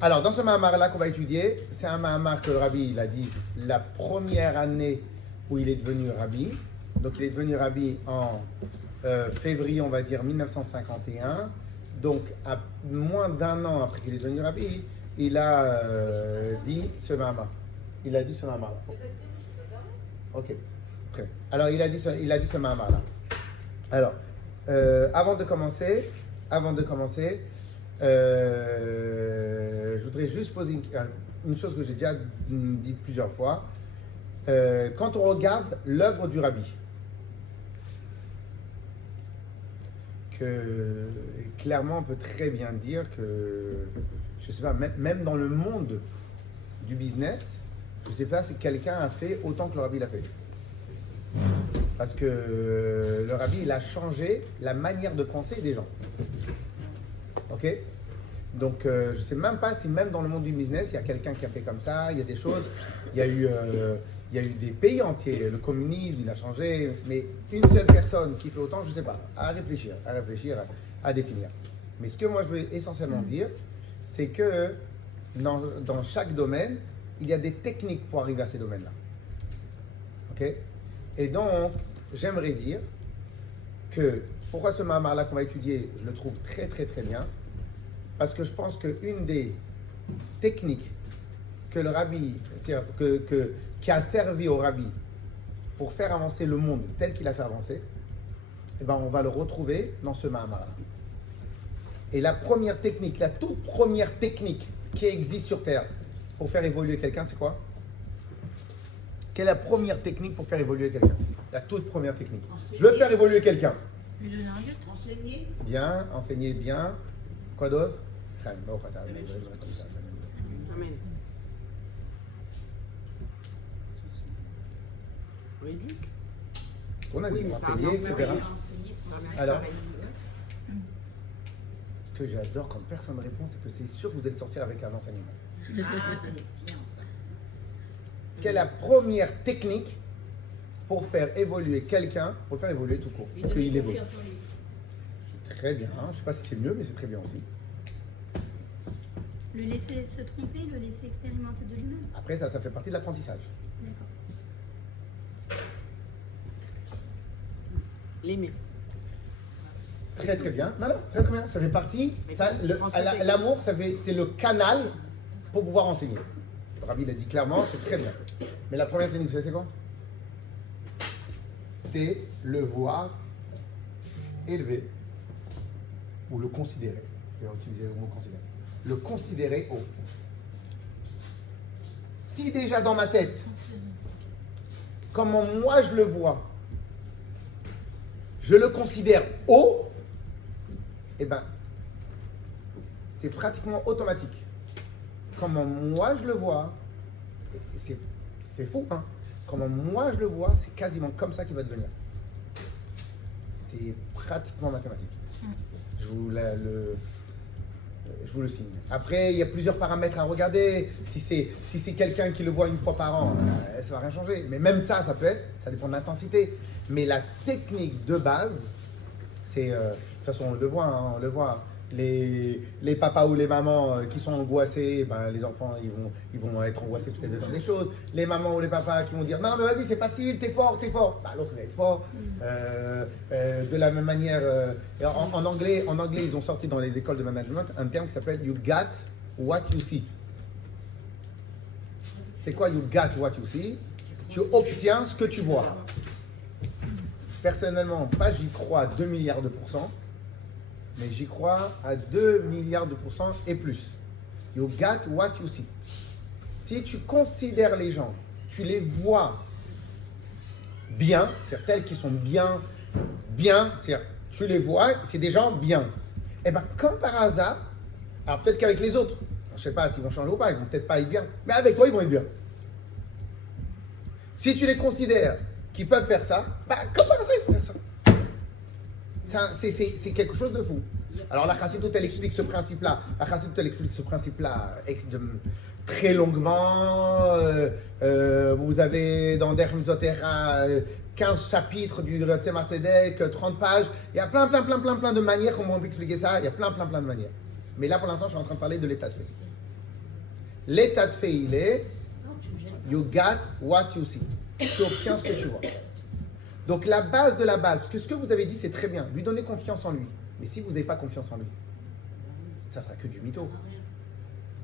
Alors, dans ce Mahamar-là qu'on va étudier, c'est un Mahamar que le Rabbi il a dit la première année où il est devenu Rabbi. Donc, il est devenu Rabbi en février, on va dire, 1951. Donc, à moins d'un an après qu'il est devenu Rabbi, il a dit ce Mahamar. Il a dit ce Mahamar-là. Ok, très bien. Alors, il a dit ce Mahamar-là. Alors, avant de commencer, je voudrais juste poser une chose que j'ai déjà dit plusieurs fois. Quand on regarde l'œuvre du Rabbi, que clairement on peut très bien dire que, je ne sais pas, même dans le monde du business, je ne sais pas si quelqu'un a fait autant que le Rabbi l'a fait. Parce que le Rabbi, il a changé la manière de penser des gens. Ok? Donc, je ne sais même pas si même dans le monde du business, il y a quelqu'un qui a fait comme ça, il y a des choses, il y a eu des pays entiers, le communisme, il a changé, mais une seule personne qui fait autant, je ne sais pas, à réfléchir, à définir. Mais ce que moi je veux essentiellement dire, c'est que dans chaque domaine, il y a des techniques pour arriver à ces domaines-là. Ok? Et donc, j'aimerais dire que, pourquoi ce Mahamar-là qu'on va étudier, je le trouve très très très bien, parce que je pense qu'une des techniques que le Rabbi, qui a servi au Rabbi pour faire avancer le monde tel qu'il a fait avancer, eh ben on va le retrouver dans ce Mahamar-là. Et la première technique, la toute première technique qui existe sur Terre pour faire évoluer quelqu'un, c'est quoi? Quelle est la première technique pour faire évoluer quelqu'un? La toute première technique. Je veux faire évoluer quelqu'un. Lui donner un but. Enseigner. Bien, enseigner bien. Quoi d'autre? Amen. On éduque. On a dit enseigner, etc. Alors, ce que j'adore quand personne ne répond, c'est que c'est sûr que vous allez sortir avec un enseignement. Ah, c'est bien ça. Quelle est la première technique pour faire évoluer quelqu'un, pour faire évoluer tout court, pour qu'il évolue? C'est très bien. Je ne sais pas si c'est mieux, mais c'est très bien aussi. Le laisser se tromper, le laisser expérimenter de lui-même. Après, ça fait partie de l'apprentissage. D'accord. L'aimer. Très très bien. Non, très très bien. Ça fait partie. L'amour, c'est le canal pour pouvoir enseigner. Le Rabbi l'a dit clairement, c'est très bien. Mais la première technique, vous savez, c'est quoi? C'est le voir élevé ou le considérer. Je vais utiliser le mot considérer. Le considérer haut. Si déjà dans ma tête, comment moi je le vois, je le considère haut, eh bien, c'est pratiquement automatique. Comment moi je le vois, c'est fou, hein? Comment moi je le vois, c'est quasiment comme ça qu'il va devenir. C'est pratiquement mathématique. Je vous le signe. Après, il y a plusieurs paramètres à regarder. Si c'est quelqu'un qui le voit une fois par an, ça va rien changer. Mais même ça ça dépend de l'intensité. Mais la technique de base, c'est, de toute façon, on le voit, hein, les papas ou les mamans qui sont angoissés, ben, les enfants ils vont être angoissés peut-être de faire des choses. Les mamans ou les papas qui vont dire non mais vas-y c'est facile, t'es fort. Ben, l'autre il va être fort. De la même manière, en anglais ils ont sorti dans les écoles de management un terme qui s'appelle you got what you see. C'est quoi you got what you see? Tu obtiens ce que tu vois. Personnellement, pas j'y crois à 2 milliards de pourcents, mais j'y crois à 2 milliards de pourcents et plus. You got what you see. Si tu considères les gens, tu les vois bien, c'est-à-dire tels qu'ils sont bien, c'est-à-dire tu les vois, c'est des gens bien. Et bien, comme par hasard, alors peut-être qu'avec les autres, je ne sais pas s'ils vont changer ou pas, ils vont peut-être pas être bien, mais avec toi, ils vont être bien. Si tu les considères qu'ils peuvent faire ça, bah, comme par hasard, ils vont faire ça. C'est quelque chose de fou. Alors la Chassidoute, elle explique ce principe-là. Très longuement. Vous avez dans Der Mzotera 15 chapitres du Tzemar Tzedek, 30 pages. Il y a plein de manières comment on peut expliquer ça. Il y a plein de manières. Mais là, pour l'instant, je suis en train de parler de l'état de fait. L'état de fait, il est Non, tu me gênes. you got what you see. Tu obtiens ce que tu vois. Donc la base de la base, parce que ce que vous avez dit, c'est très bien. Lui donner confiance en lui. Mais si vous n'avez pas confiance en lui, ça sera que du mytho.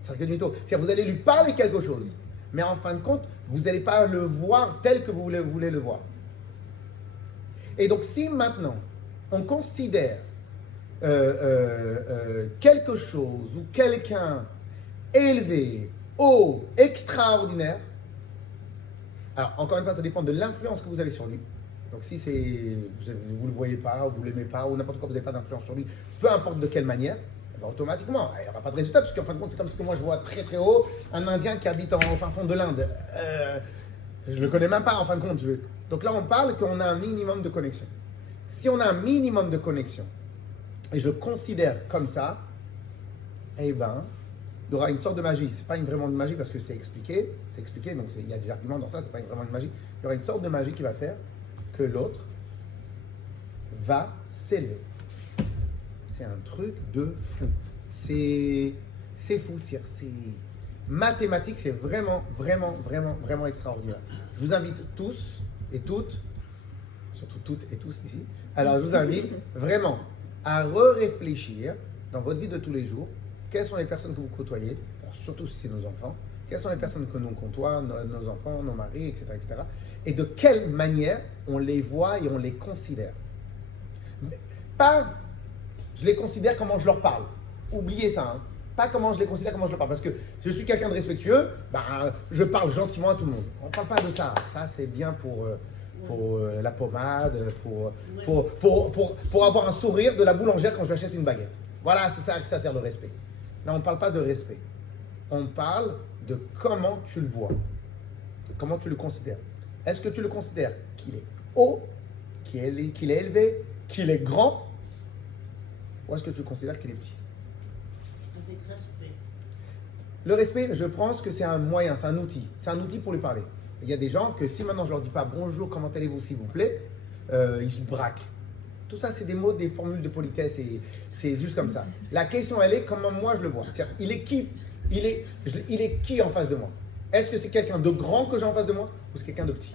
Ça sera que du mytho. C'est-à-dire vous allez lui parler quelque chose, mais en fin de compte, vous n'allez pas le voir tel que vous voulez le voir. Et donc si maintenant, on considère quelque chose ou quelqu'un élevé, haut, extraordinaire, alors encore une fois, ça dépend de l'influence que vous avez sur lui. Donc si c'est vous ne le voyez pas, ou vous ne l'aimez pas, ou n'importe quoi, vous n'avez pas d'influence sur lui, peu importe de quelle manière, eh ben, automatiquement, il n'y aura pas de résultat, parce qu'en fin de compte, c'est comme ce que moi je vois très très haut, un Indien qui habite au fin fond de l'Inde. Je ne le connais même pas en fin de compte. Donc là, on parle qu'on a un minimum de connexion. Si on a un minimum de connexion, et je le considère comme ça, eh ben, il y aura une sorte de magie. C'est pas vraiment une magie parce que c'est expliqué, donc il y a des arguments dans ça, c'est pas vraiment une magie. Il y aura une sorte de magie qui va faire que l'autre va s'élever. C'est un truc de fou. C'est fou, c'est mathématique, c'est vraiment extraordinaire. Je vous invite tous et toutes, surtout toutes et tous ici, alors je vous invite vraiment à réfléchir dans votre vie de tous les jours, quelles sont les personnes que vous côtoyez, surtout si c'est nos enfants, quelles sont les personnes que nous côtoyons, nos enfants, nos maris, etc., et de quelle manière on les voit et on les considère. Mais pas, je les considère comment je leur parle. Oubliez ça, hein. Pas comment je les considère, comment je leur parle. Parce que je suis quelqu'un de respectueux, je parle gentiment à tout le monde. On ne parle pas de ça. Ça, c'est bien pour la pommade, pour avoir un sourire de la boulangère quand je lui achète une baguette. Voilà, c'est ça que ça sert le respect. Là, on ne parle pas de respect. On parle de comment tu le vois, comment tu le considères. Est-ce que tu le considères qu'il est haut, qu'il est élevé, qu'il est grand, ou est-ce que tu le considères qu'il est petit? Avec respect. Le respect, je pense que c'est un moyen, c'est un outil. C'est un outil pour lui parler. Il y a des gens que si maintenant je leur dis pas bonjour, comment allez-vous s'il vous plaît, ils se braquent. Tout ça, c'est des mots, des formules de politesse et c'est juste comme ça. La question, elle est comment moi je le vois. C'est-à-dire, il est qui en face de moi? Est-ce que c'est quelqu'un de grand que j'ai en face de moi ou c'est quelqu'un de petit?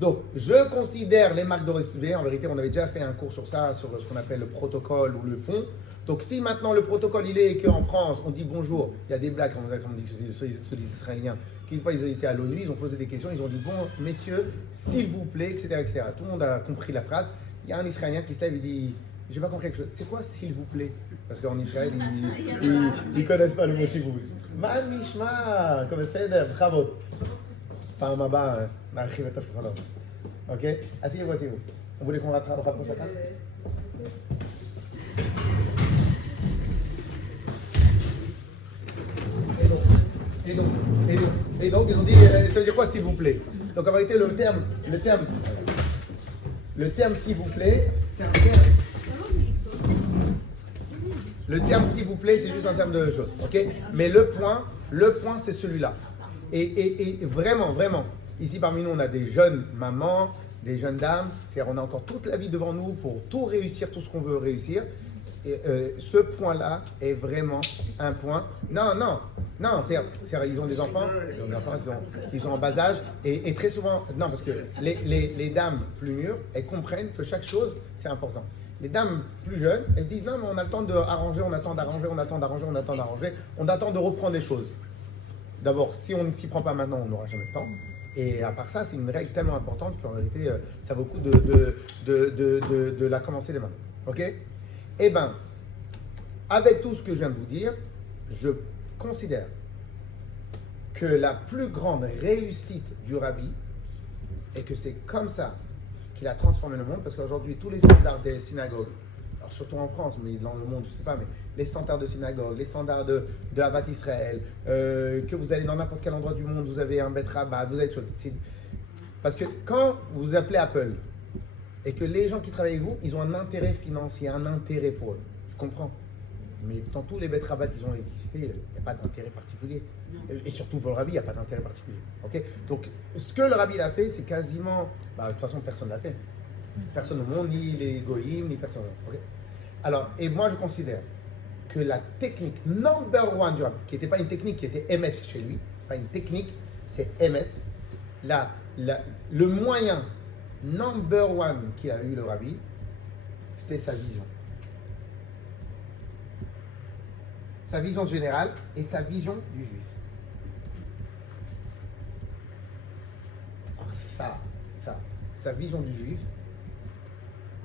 Donc, je considère les marques de respect. En vérité, on avait déjà fait un cours sur ça, sur ce qu'on appelle le protocole ou le fond. Donc, si maintenant le protocole, il est qu'en France, on dit bonjour, il y a des blagues, comme on dit que ceux des Israéliens, qu'une fois ils étaient à l'ONU, ils ont posé des questions, ils ont dit bon, messieurs, s'il vous plaît, etc. Tout le monde a compris la phrase. Il y a un Israélien qui se lève et dit j'ai pas compris quelque chose. C'est quoi s'il vous plaît? Parce qu'en Israël, ils connaissent pas le mot s'il vous plaît. Man mishma, comme c'est, bravo. Par Abba, n'arrive à ta chocolat. Ok? Asseyez-vous, asseyez-vous. Vous voulez qu'on rapproche la table? Et donc, ils ont dit, ça veut dire quoi s'il vous plaît? Donc en vérité, le terme s'il vous plaît, c'est un terme. Le terme s'il vous plaît, c'est juste un terme de choses, ok? Mais le point, c'est celui-là. Et vraiment, ici parmi nous, on a des jeunes mamans, des jeunes dames, c'est-à-dire on a encore toute la vie devant nous pour tout réussir, tout ce qu'on veut réussir. Et ce point-là est vraiment un point. Non, c'est-à-dire ils ont des enfants, qui sont en bas âge, et très souvent, non, parce que les dames plus mûres, elles comprennent que chaque chose, c'est important. Les dames plus jeunes, elles se disent non, mais on a le temps d'arranger, on attend d'arranger, on attend de reprendre les choses. D'abord, si on ne s'y prend pas maintenant, on n'aura jamais le temps. Et à part ça, c'est une règle tellement importante qu'en réalité, ça vaut le coup de la commencer dès maintenant. Ok? Eh bien, avec tout ce que je viens de vous dire, je considère que la plus grande réussite du Rabbi, et que c'est comme ça qu'il a transformé le monde, parce qu'aujourd'hui, tous les standards des synagogues, alors surtout en France, mais dans le monde, je ne sais pas, mais les standards de synagogue, les standards de Havat Israël, que vous allez dans n'importe quel endroit du monde, vous avez un Bet Rabat, vous avez des choses. Parce que quand vous appelez Apple, et que les gens qui travaillent avec vous, ils ont un intérêt financier, un intérêt pour eux. Je comprends. Mais dans tous les Bet Rabat qui ont existé, il n'y a pas d'intérêt particulier. Et surtout pour le Rabbi, il n'y a pas d'intérêt particulier. Okay? Donc, ce que le Rabbi a fait, c'est quasiment... de toute façon, personne ne l'a fait. Personne au monde, ni les goïms, ni personne. Okay? Alors, et moi, je considère que la technique number one du rabbi, qui n'était pas une technique qui était Emet chez lui, c'est pas une technique, c'est Emet, le moyen number one qu'il a eu le rabbi, c'était sa vision. Sa vision générale et sa vision du juif. Alors sa vision du juif,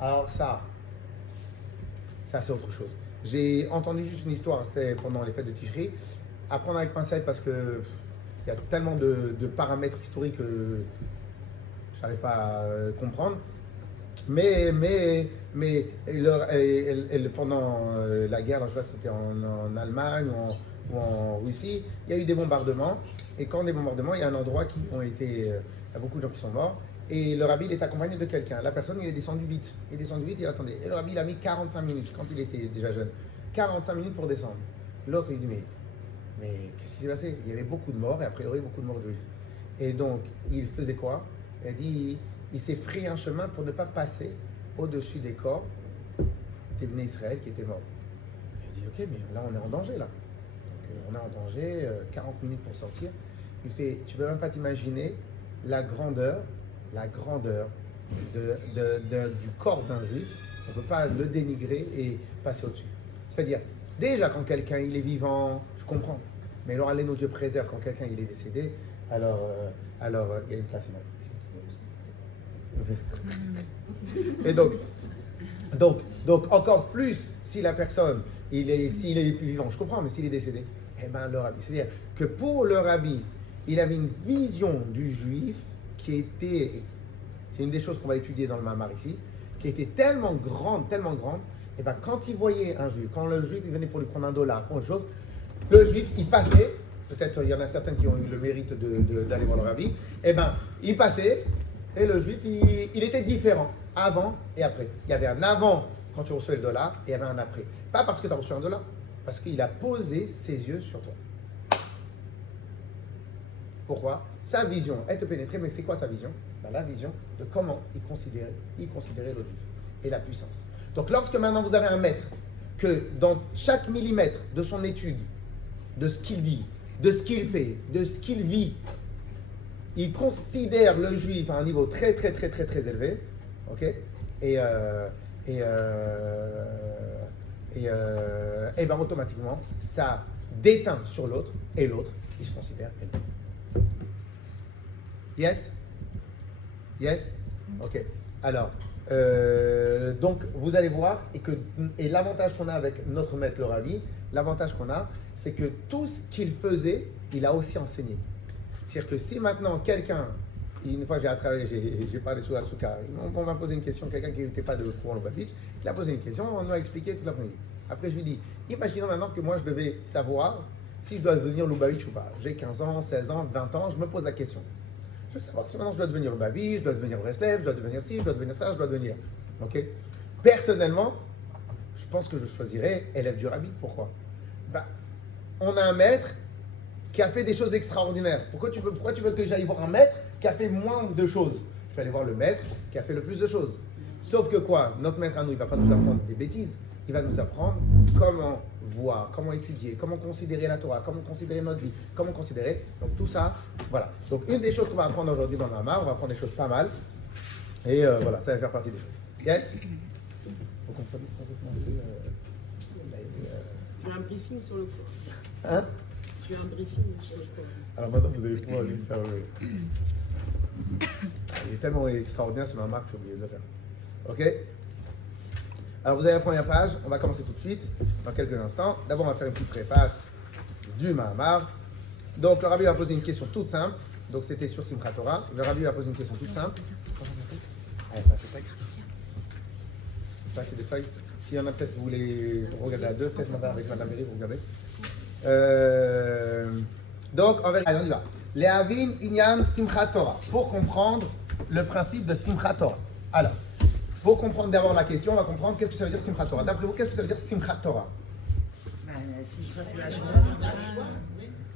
alors ça c'est autre chose. J'ai entendu juste une histoire, c'est pendant les fêtes de Tishri, à prendre avec pincette parce que il y a tellement de paramètres historiques que je n'arrive pas à comprendre. Mais pendant la guerre, je ne sais pas si c'était en Allemagne ou en Russie, il y a eu des bombardements. Et quand des bombardements, il y a un endroit qui ont été. Il y a beaucoup de gens qui sont morts. Et le rabbi, il est accompagné de quelqu'un. La personne, il est descendu vite. Il attendait. Et le rabbi, il a mis 45 minutes quand il était déjà jeune. 45 minutes pour descendre. L'autre, il dit mais qu'est-ce qui s'est passé? Il y avait beaucoup de morts et a priori beaucoup de morts juifs. Et donc, il faisait quoi? Il dit. Il s'est frayé un chemin pour ne pas passer au-dessus des corps des Bnei Israël qui étaient morts. Il dit, ok, mais là on est en danger là. Donc on est en danger, 40 minutes pour sortir. Il fait, tu peux même pas t'imaginer la grandeur du corps d'un juif. On ne peut pas le dénigrer et passer au-dessus. C'est-à-dire, déjà quand quelqu'un il est vivant, je comprends. Mais alors allez, nos dieux préservent, quand quelqu'un il est décédé, alors il y a une place ici. Et donc encore plus si la personne, s'il est plus vivant, je comprends, mais s'il est décédé, eh ben le rabbi, c'est-à-dire que pour le rabbi, il avait une vision du juif qui était, c'est une des choses qu'on va étudier dans le Mahamar ici, qui était tellement grande, et ben quand il voyait un juif, quand le juif il venait pour lui prendre $1, pour autre chose, le juif il passait, peut-être il y en a certains qui ont eu le mérite d'aller voir le rabbi, et ben il passait. Et le juif, il était différent, avant et après. Il y avait un avant quand tu recevais le $, et il y avait un après. Pas parce que tu as reçu $1, parce qu'il a posé ses yeux sur toi. Pourquoi? Sa vision, elle te pénétrait, mais c'est quoi sa vision? Ben, la vision de comment il considérait le juif et la puissance. Donc lorsque maintenant vous avez un maître, que dans chaque millimètre de son étude, de ce qu'il dit, de ce qu'il fait, de ce qu'il vit, il considère le juif à un niveau très élevé, ok? Et ben automatiquement, ça déteint sur l'autre, et l'autre, il se considère élevé. Yes? Yes? Ok. Alors, donc vous allez voir, et l'avantage qu'on a avec notre maître le rabbi, l'avantage qu'on a, c'est que tout ce qu'il faisait, il a aussi enseigné. C'est-à-dire que si maintenant quelqu'un, une fois j'ai parlé sous la souka, on m'a posé une question, quelqu'un qui n'était pas de cours en Lubavitch, il a posé une question, on m'a expliqué toute l'après-midi. Après je lui dis, imaginons maintenant que moi je devais savoir si je dois devenir Lubavitch ou pas. J'ai 15 ans, 16 ans, 20 ans, je me pose la question. Je veux savoir si maintenant je dois devenir Lubavitch, je dois devenir Breslev, je dois devenir ci, je dois devenir ça, je dois devenir. Ok? Personnellement, je pense que je choisirais élève du rabbi. Pourquoi? On a un maître qui a fait des choses extraordinaires. Pourquoi tu veux que j'aille voir un maître qui a fait moins de choses? Je vais aller voir le maître qui a fait le plus de choses. Sauf que quoi? Notre maître à nous, il ne va pas nous apprendre des bêtises. Il va nous apprendre comment voir, comment étudier, comment considérer la Torah, comment considérer notre vie, comment considérer. Donc tout ça, voilà. Donc une des choses qu'on va apprendre aujourd'hui dans le Mahamar, on va apprendre des choses pas mal. Et voilà, ça va faire partie des choses. Yes? Vous comprenez Tu as un briefing sur le cours. Hein? Tu as un briefing sur le cours. Alors maintenant, vous allez pouvoir lui faire il est tellement extraordinaire ce Mahamar que je suis obligé de le faire. Ok? Alors vous avez la première page, on va commencer tout de suite, dans quelques instants. D'abord, on va faire une petite préface du Mahamar. Donc le rabbi va poser une question toute simple. Donc c'était sur Simchat Torah. Le rabbi va poser une question toute simple. Allez, passez le texte. Passez des feuilles. S'il y en a peut-être, vous voulez regarder à deux, peut-être avec Madame Berry, vous regardez. Donc, allez, on y va. Lehavin Inyan Simchat Torah. Pour comprendre le principe de Simchat Torah. Alors, pour comprendre d'abord la question, on va comprendre qu'est-ce que ça veut dire Simchat Torah. D'après vous, qu'est-ce que ça veut dire Simchat Torah? Simchat, c'est la joie.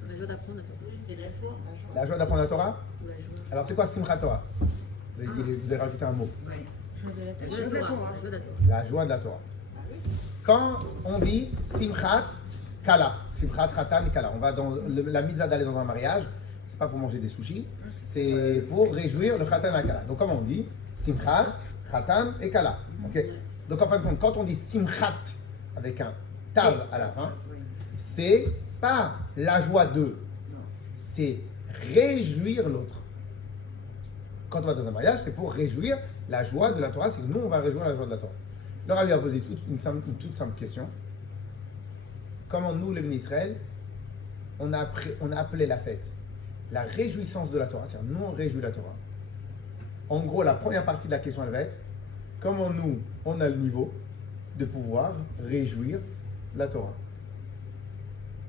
La joie d'apprendre à Torah. Oui, c'est la joie. La joie d'apprendre la Torah? Ou la joie. Alors, c'est quoi Simchat Torah? Vous avez rajouté un mot. Oui. La joie de la Torah. La joie de la Torah. Quand on dit Simchat Kala, Simchat Khatan Kala, on va dans la mitzvah d'aller dans un mariage, c'est pas pour manger des sushis, c'est pour réjouir le Khatan et la Kala. Donc, comment on dit Simchat, Khatan et Kala. Ok. Donc, en fin de compte, quand on dit Simchat avec un tav à la fin, c'est pas la joie d'eux, c'est réjouir l'autre. Quand on va dans un mariage, c'est pour réjouir la joie de la Torah, c'est que nous, on va réjouir la joie de la Torah. Le Rabbi a posé une toute simple question. Comment nous, les bénis Israël, on a appelé la fête la réjouissance de la Torah, c'est-à-dire nous, on réjouit la Torah. En gros, la première partie de la question, elle va être comment nous, on a le niveau de pouvoir réjouir la Torah.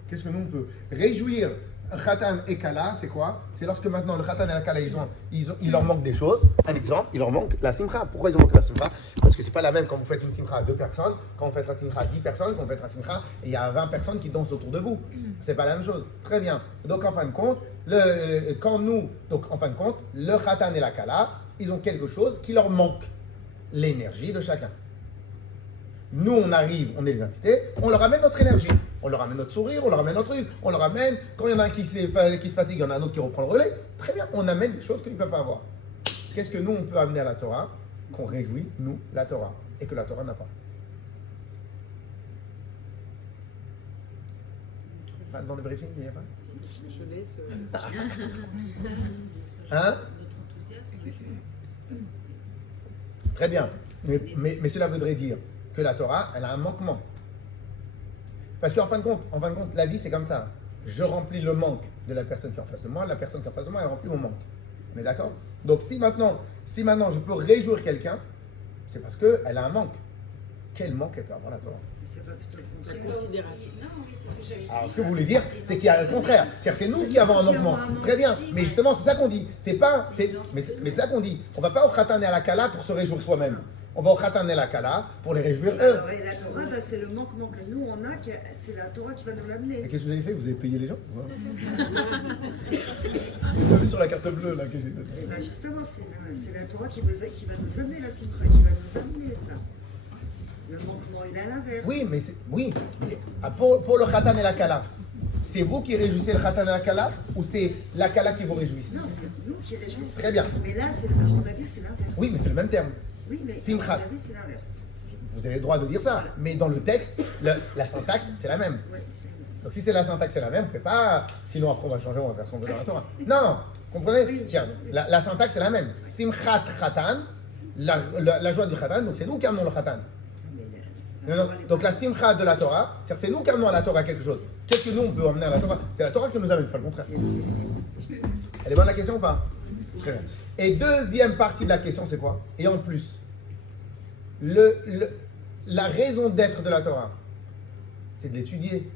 Qu'est-ce que nous, on peut réjouir Khatan et Kala, c'est quoi? C'est lorsque maintenant le Khatan et la Kala, il leur manque des choses. Un exemple, il leur manque la Simcha. Pourquoi ils ont manqué la Simcha? Parce que c'est pas la même quand vous faites une Simcha à 2 personnes, quand vous faites la Simcha à 10 personnes, quand vous faites la Simcha et il y a 20 personnes qui dansent autour de vous. C'est pas la même chose. Très bien. Donc en fin de compte, le Khatan et la Kala, ils ont quelque chose qui leur manque. L'énergie de chacun. Nous, on arrive, on est les invités, on leur amène notre énergie. On leur amène notre sourire, on leur amène notre truc, on leur amène, quand il y en a un qui se fatigue, il y en a un autre qui reprend le relais. Très bien, on amène des choses qu'ils ne peuvent pas avoir. Qu'est-ce que nous, on peut amener à la Torah, qu'on réjouit, nous, la Torah, et que la Torah n'a pas? Dans le briefing, il n'y a pas? Je laisse. Hein? Très bien, mais cela voudrait dire que la Torah, elle a un manquement. Parce qu'en fin de compte, la vie, c'est comme ça. Je remplis le manque de la personne qui est en face de moi, la personne qui est en face de moi, elle remplit mon manque. On est d'accord? Donc, si maintenant je peux réjouir quelqu'un, c'est parce qu'elle a un manque. Quel manque elle peut avoir, la Torah? C'est pas plutôt le La contraire. considération. Non, oui, c'est ce que j'allais dire. Alors, ce que vous voulez dire, c'est qu'il y a le contraire. C'est-à-dire, c'est nous qui avons un manquement. Très bien, mais justement, c'est ça qu'on dit. Mais c'est ça qu'on dit. On ne va pas au Khatan et à la Kala pour se réjouir soi-même. On va au Khatan et à la Kala pour les réjouir eux. Alors, et la Torah, c'est le manquement que nous on a, c'est la Torah qui va nous Et l'amener. qu'est-ce que vous avez fait? Vous avez payé les gens? J'ai pas vu sur la carte bleue là. Et ben justement, c'est la Torah qui va nous amener la simcha, qui va nous amener ça. Le manquement, il est à l'inverse. Oui, mais pour le Khatan et la Kala, c'est vous qui réjouissez le Khatan et la Kala ou c'est la Kala qui vous réjouit? Non, c'est nous qui réjouissons. Très bien. Mais là, à mon avis, c'est l'inverse. Oui, mais c'est le même terme. Oui, mais Simcha. à mon avis, c'est l'inverse. Vous avez le droit de dire ça, mais dans le texte, la syntaxe, c'est la même. Oui, c'est Donc si c'est la syntaxe, c'est la même, on ne peut pas. Sinon après on va changer, on va faire ce qu'on veut dans la Torah. Non, comprenez? Oui. Tiens, la syntaxe c'est la même. Simchat Khatan, la joie du Khatan, donc c'est nous qui amenons le Khatan. Non. Donc la simcha de la Torah, c'est nous qui amenons à la Torah quelque chose. Qu'est-ce que nous on peut amener à la Torah? C'est la Torah qui nous amène, pas le contraire. Elle est bonne la question ou pas? Très bien. Et deuxième partie de la question, c'est quoi? Et en plus, la raison d'être de la Torah, c'est de l'étudier.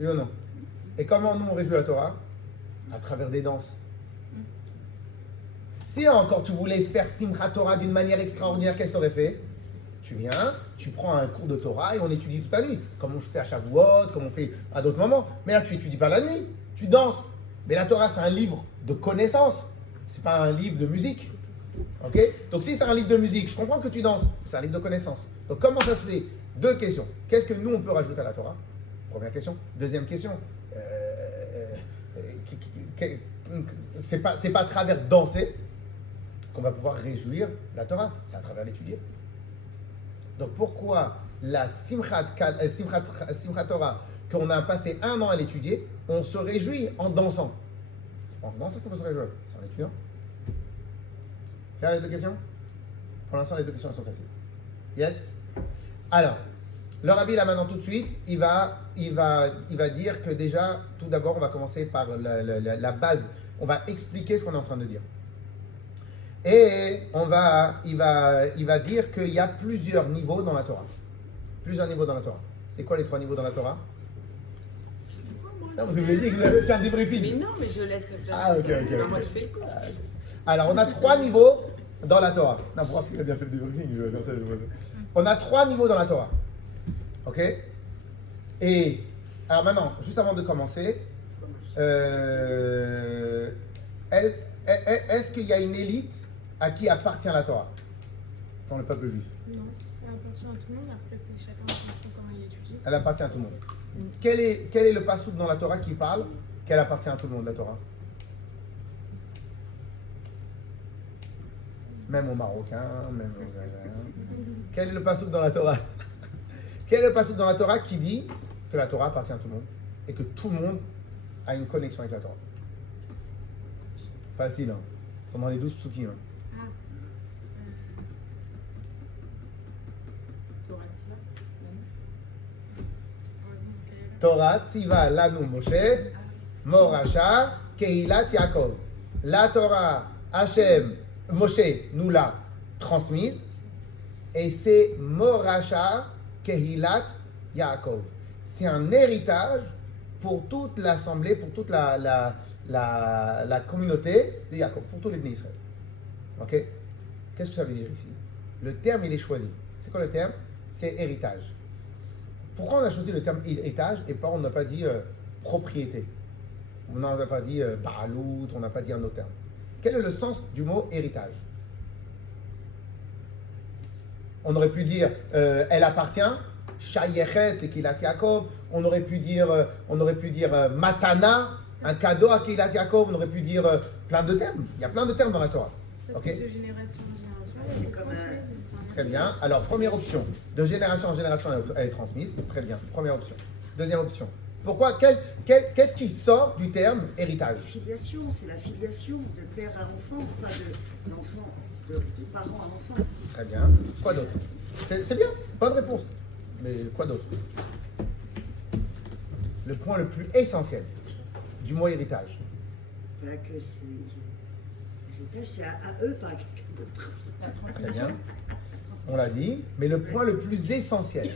Oui ou non? Et comment nous on réjouit la Torah? À travers des danses. Si encore tu voulais faire Simchat Torah d'une manière extraordinaire, qu'est-ce que tu aurais fait? Tu viens, tu prends un cours de Torah et on étudie toute la nuit. Comme on fait à Shavuot, comme on fait à d'autres moments. Mais là, tu étudies pas la nuit, tu danses. Mais la Torah, c'est un livre de connaissances. C'est pas un livre de musique. Ok? Donc si c'est un livre de musique, je comprends que tu danses. C'est un livre de connaissances. Donc comment ça se fait? Deux questions. Qu'est-ce que nous, on peut rajouter à la Torah? Première question. Deuxième question. C'est pas à travers danser qu'on va pouvoir réjouir la Torah. C'est à travers l'étudier. Donc pourquoi la Simchat Torah, qu'on a passé 1 an à l'étudier, on se réjouit en dansant? C'est pas en dansant qu'on va se réjouir, c'est en étudiant. Faire les deux questions? Pour l'instant, les deux questions elles sont faciles. Yes? Alors, le Rabbi là maintenant tout de suite, il va dire que déjà, tout d'abord, on va commencer par la base. On va expliquer ce qu'on est en train de dire. Et il va dire qu'il y a plusieurs niveaux dans la Torah. Plusieurs niveaux dans la Torah. C'est quoi les 3 niveaux dans la Torah? C'était quoi, moi? Non, vous avez dit que vous avez fait un débriefing. Mais non, mais je laisse. Ah, ok. C'est pas moi qui fais écoute. Alors, on a 3 niveaux dans la Torah. Non, pour voir s'il a bien fait le débriefing, je vais faire ça, je vais faire ça. On a 3 niveaux dans la Torah. Ok? Et, alors maintenant, juste avant de commencer, est-ce qu'il y a une élite à qui appartient la Torah dans le peuple juif? Non, peu importe. appartient à tout le monde, après c'est chacun en fonction comment il étudie. Elle appartient à tout le monde. Quel est le passouk dans la Torah qui parle qu'elle appartient à tout le monde, la Torah? Même aux Marocains, même aux Algériens. Quel est le passouk dans la Torah? Quel est le passouk dans la Torah qui dit que la Torah appartient à tout le monde et que tout le monde a une connexion avec la Torah? Facile, hein? Ils sont dans les 12 psukim. Hein? Ah. Torah Tziva, Torah Tziva Lanu Moshe Morasha Kehilat Yaakov. La Torah, Hachem, Moshe nous l'a transmise et c'est Morasha Kehilat Yaakov. C'est un héritage pour toute l'assemblée, pour toute la communauté de Yaakov, pour tous les bénis Israël. Ok? Qu'est-ce que ça veut dire ici? Le terme, il est choisi. C'est quoi le terme? C'est héritage. Pourquoi on a choisi le terme héritage et pas on n'a pas dit propriété? On n'a pas dit ba'alout, on n'a pas dit un autre terme. Quel est le sens du mot héritage? On aurait pu dire elle appartient, Shayechet et Kilat Yaakov. On aurait pu dire matana, un cadeau à Kilat Yaakov. On aurait pu dire plein de termes. Il y a plein de termes dans la Torah. Parce Ok? que de génération en génération, C'est elle est comme transmise. Très bien. Alors, première option, de génération en génération, elle est transmise. Très bien. Première option. Deuxième option. Pourquoi? Qu'est-ce qui sort du terme héritage? Filiation, c'est la filiation de père à enfant, enfin de l'enfant, de parent à enfant. Très bien. Quoi d'autre? C'est bien. Bonne réponse. Mais quoi d'autre? Le point le plus essentiel du mot héritage. Bah, que c'est. L'héritage, c'est à eux, pas à quelqu'un d'autre. La Très transmission. bien. On l'a dit. Mais le point le plus essentiel,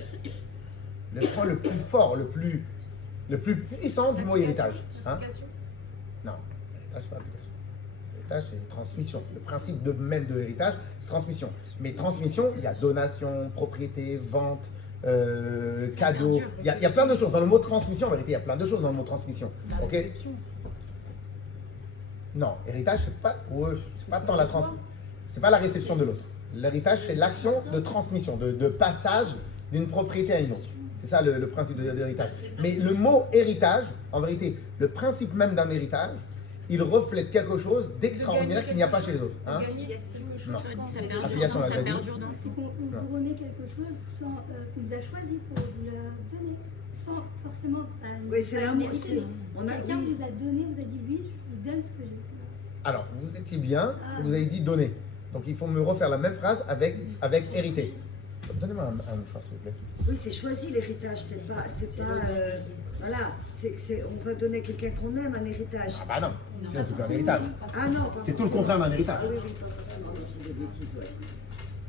le point le plus fort, le plus puissant du mot héritage. Hein? Application. Non, héritage, c'est pas application. Héritage, c'est transmission. Le principe même de héritage, c'est transmission. Mais transmission, il y a donation, propriété, vente, cadeau. Il y a plein de choses. Dans le mot transmission, en vérité, il y a plein de choses dans le mot transmission. La Ok? réception. Non, héritage, c'est pas tant la transmission. C'est pas la réception de l'autre. L'héritage, c'est l'action de transmission, de passage d'une propriété à une autre. C'est ça le principe de l'héritage. Mais le mot héritage, en vérité, le principe même d'un héritage, il reflète quelque chose d'extraordinaire qu'il n'y a pas chez les autres. Hein? Non. Affiliation, on l'a déjà dit. C'est qu'on vous remet quelque chose sans, qu'on vous a choisi pour vous le donner, sans forcément Oui, c'est pas là, le mériter. c'est. On a. Quelqu'un Oui, vous a donné, vous a dit lui, je vous donne ce que j'ai. Alors, vous étiez bien, vous avez dit donner. Donc, il faut me refaire la même phrase avec hérité. Donnez-moi un mouchoir, s'il vous plaît. oui, c'est choisi l'héritage, c'est pas. Voilà, on va donner à quelqu'un qu'on aime un héritage. Ah bah non, sinon c'est plus un héritage. Ah non, pas C'est tout le forcément. contraire d'un héritage. Ah oui, oui, pas forcément, non, je dis des bêtises, ouais.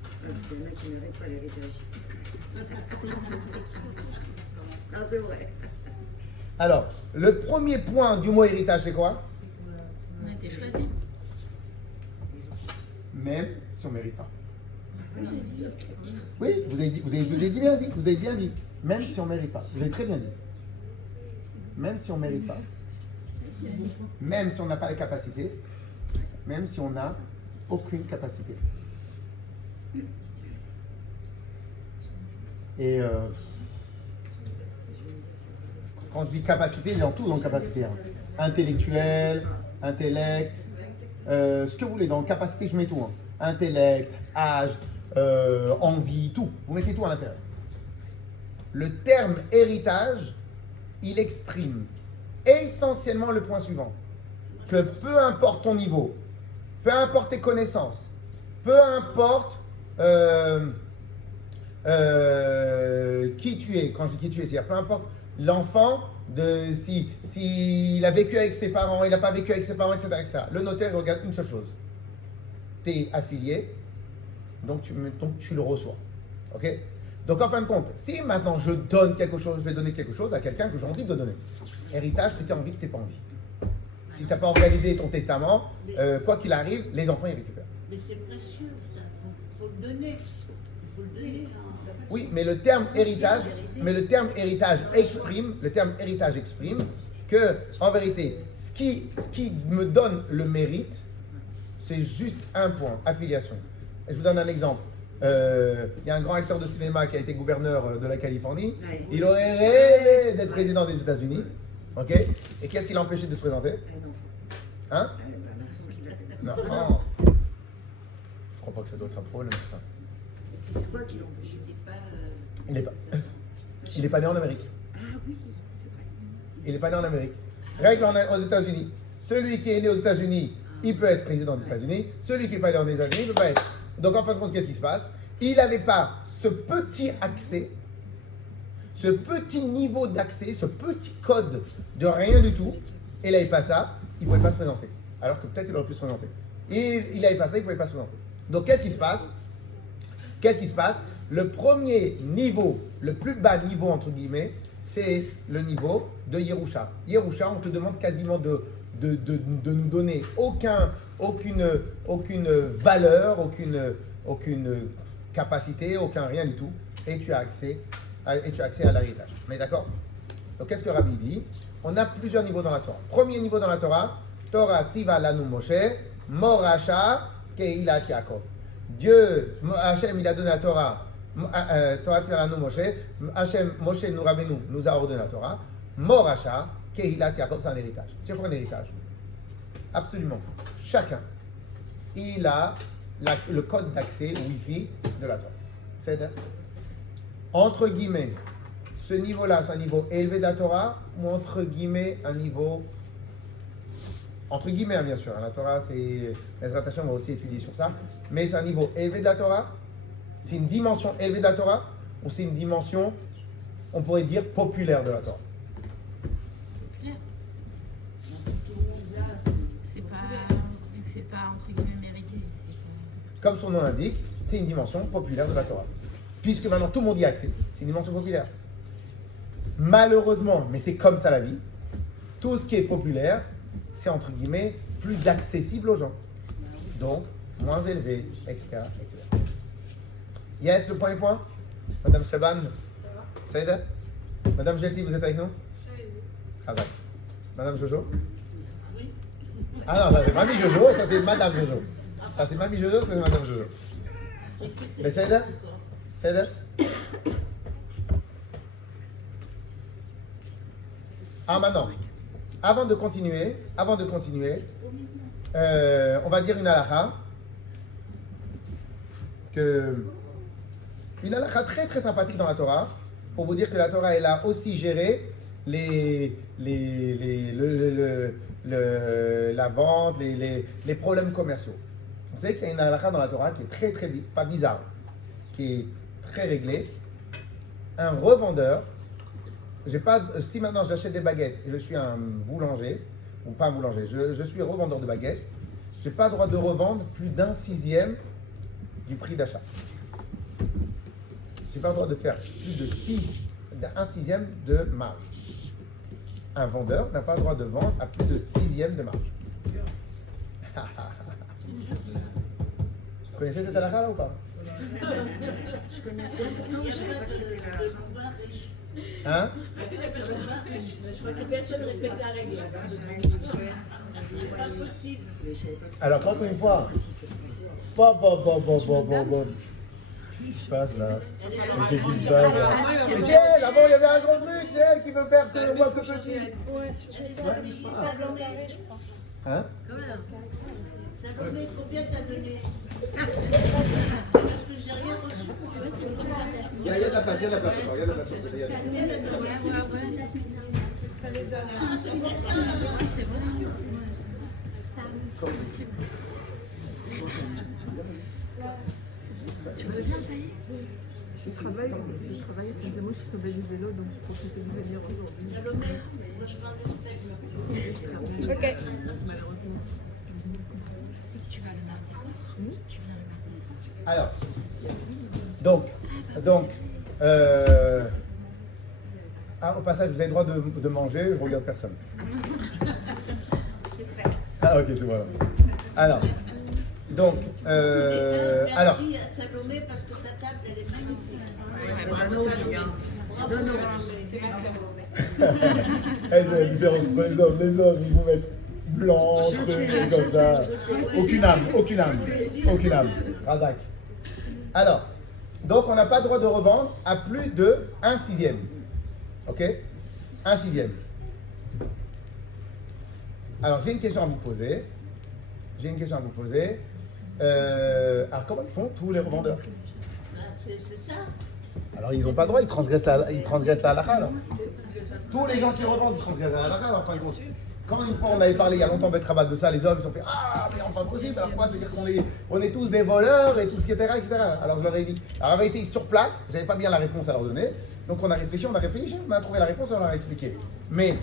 Ah, parce qu'il y en a qui n'arrêtent pas l'héritage. Non, c'est vrai. Alors, le premier point du mot héritage, c'est quoi? On a été choisi. Même si on ne mérite pas. Ah, j'ai dit. Oui, vous avez bien dit, vous avez bien dit. Même si on ne mérite pas. Vous avez très bien dit. Même si on ne mérite pas. Même si on n'a pas la capacité. Même si on n'a aucune capacité. Et quand je dis capacité, il y a tout dans capacité. Hein. Intellectuel, intellect, ce que vous voulez. Dans capacité, je mets tout. Hein. Intellect, âge, envie, tout. Vous mettez tout à l'intérieur. Le terme héritage, il exprime essentiellement le point suivant. Que peu importe ton niveau, peu importe tes connaissances, peu importe qui tu es, quand je dis qui tu es, c'est-à-dire peu importe l'enfant, s'il a vécu avec ses parents, il n'a pas vécu avec ses parents, etc., etc. Le notaire il regarde une seule chose. Tu es affilié, donc tu le reçois. Ok? Donc en fin de compte, si maintenant je donne quelque chose, je vais donner quelque chose à quelqu'un que j'ai envie de donner. Héritage que tu as envie, que tu n'as pas envie. Si tu n'as pas organisé ton testament, quoi qu'il arrive, les enfants ils récupèrent. Mais c'est précieux, ça. Faut le donner. Il faut le donner. Oui, mais le terme héritage exprime que, en vérité, ce qui me donne le mérite, c'est juste un point, affiliation. Et je vous donne un exemple. y a un grand acteur de cinéma qui a été gouverneur de la Californie. Ouais. Il aurait rêvé d'être président des États-Unis. Ok? Et qu'est-ce qui l'a empêché de se présenter? Un enfant. Hein? Un enfant qui l'a. Non. Je crois pas que ça doit être un problème. Ça. C'est quoi qui l'empêche? Il est pas né en Amérique. Ah oui, c'est vrai. Il n'est pas né en Amérique. Règle aux États-Unis. Celui qui est né aux États-Unis, il peut être président des États-Unis. Celui qui n'est pas né aux États-Unis, il ne peut pas être. Donc en fin de compte, qu'est-ce qui se passe? Il n'avait pas ce petit accès, ce petit niveau d'accès, ce petit code de rien du tout. Et il n'avait pas ça, il ne pouvait pas se présenter. Alors que peut-être qu'il aurait pu se présenter. Et il n'avait pas ça, il ne pouvait pas se présenter. Donc qu'est-ce qui se passe? Qu'est-ce qui se passe? Le premier niveau, le plus bas niveau entre guillemets, c'est le niveau de Yerusha. Yerusha, on te demande quasiment de nous donner aucune valeur, aucune capacité, aucun rien du tout, et tu as accès à l'héritage. Mais d'accord? Donc qu'est-ce que Rabbi dit? On a plusieurs niveaux dans la Torah. Premier niveau dans la Torah, Torah tziva lanu Moshe, Morasha keilat Yaakov. Dieu, Hachem, il a donné la Torah. Torah tziva lanu Moshe, Hachem, Moshe nous Rabbeinu nous a ordonné la Torah. Morasha keilat Yaakov, c'est un héritage. C'est quoi un héritage? Absolument. Chacun, il a le code d'accès Wi-Fi de la Torah. C'est-à-dire, entre guillemets, ce niveau-là, c'est un niveau élevé de la Torah ou entre guillemets un niveau, entre guillemets bien sûr, la Torah c'est, Ezrat Hashem, on va aussi étudier sur ça, mais c'est un niveau élevé de la Torah, c'est une dimension élevée de la Torah ou c'est une dimension, on pourrait dire, populaire de la Torah. C'est pas entre guillemets mérité. Comme son nom l'indique, c'est une dimension populaire de la Torah. Puisque maintenant tout le monde y a accès, c'est une dimension populaire. Malheureusement, mais c'est comme ça la vie, tout ce qui est populaire, c'est entre guillemets plus accessible aux gens. Donc, moins élevé, etc. etc. Yes, le premier point? Madame Shaban, Saïda? Madame Gelti, vous êtes avec nous? Khazak. Madame Jojo? Ah non, ça c'est Mamie Jojo, ça c'est Madame Jojo. Ça c'est Mamie Jojo, ça c'est Madame Jojo. Mais Saïda? Saïda? Ah maintenant, avant de continuer, on va dire une halakha, une halakha très très sympathique dans la Torah, pour vous dire que la Torah elle a aussi géré la vente, les problèmes commerciaux. Vous savez qu'il y a une halakha dans la Torah qui est très très, pas bizarre, qui est très réglée. Un revendeur, si maintenant j'achète des baguettes et je suis un boulanger, ou pas un boulanger, je suis revendeur de baguettes, je n'ai pas le droit de revendre plus d'1/6 du prix d'achat. Je n'ai pas le droit de faire plus de 1/6 de marge. Un vendeur n'a pas le droit de vendre à plus de 1/6 de marge. Vous connaissez cette halakha là ou pas? Je connaissais pourtant, je ne savais pas que c'était la halakha. Hein? Je crois que personne ne respecte la règle. Alors, quand une fois. Qu'est-ce qui se passe là? Qu'est-ce qui se passe là? Mais c'est elle, avant il y avait un gros truc, c'est elle qui veut faire que moi que petit. Hein? Salomé, combien t'as donné? Parce que j'ai rien reçu. Il y a de la place, il y a de la place. Il y a de la place. Ça les a. C'est vrai. Tu veux bien, ça y est? Je travaille, excusez-moi, je suis tombée du vélo, donc je profitais de venir aujourd'hui. Salomé, moi je parle de steak là. Ok. Malheureusement. Tu vas le mardi soir? Tu viens le mardi soir? Alors, au passage, vous avez le droit de manger, je regarde personne. Ah ok, c'est bon. Alors, alors. Merci à Salomé parce que ta table elle est magnifique. C'est Dano qui vient. C'est Dano. La différence entre les hommes, ils vont mettre blanc, truc, comme ça. Aucune âme. Razak. Alors, donc on n'a pas le droit de revendre à plus de 1/6. Ok? 1/6. Alors, j'ai une question à vous poser. Alors, comment ils font tous les revendeurs? C'est ça. Alors, ils n'ont pas le droit, ils transgressent la halakha alors. Tous les gens qui revendent, ils transgressent la halakha alors, en fin de compte. Quand une fois on avait parlé il y a longtemps Betrabat de ça, les hommes ils se sont fait ah mais enfin possible, alors quoi, ça veut dire qu'on est tous des voleurs et tout ce qui etc. Alors je leur ai dit, alors en vérité sur place, j'avais pas bien la réponse à leur donner, donc on a réfléchi, on a trouvé la réponse et on leur a expliqué. Mais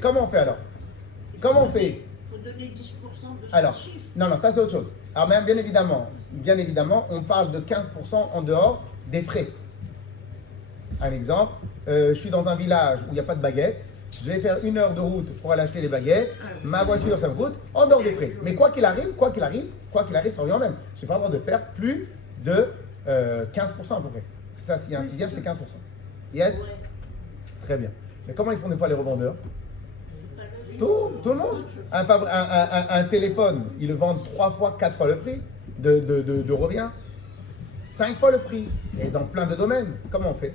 comment on fait alors? Comment on fait? Il faut donner 10% de Alors, son chiffre. non, ça c'est autre chose. Alors même bien évidemment, on parle de 15% en dehors des frais. Un exemple, je suis dans un village où il n'y a pas de baguette, je vais faire 1 heure de route pour aller acheter les baguettes, ma voiture ça me coûte, en dehors des frais. Mais quoi qu'il arrive, ça revient même. Je n'ai pas le droit de faire plus de 15% à peu près. Ça, s'il y a un 6e, c'est 15%. Yes? Ouais. Très bien. Mais comment ils font des fois les revendeurs? C'est pas logique. Tout le monde. Un téléphone, ils le vendent 3 fois, 4 fois le prix de revient. 5 fois le prix. Et dans plein de domaines. Comment on fait?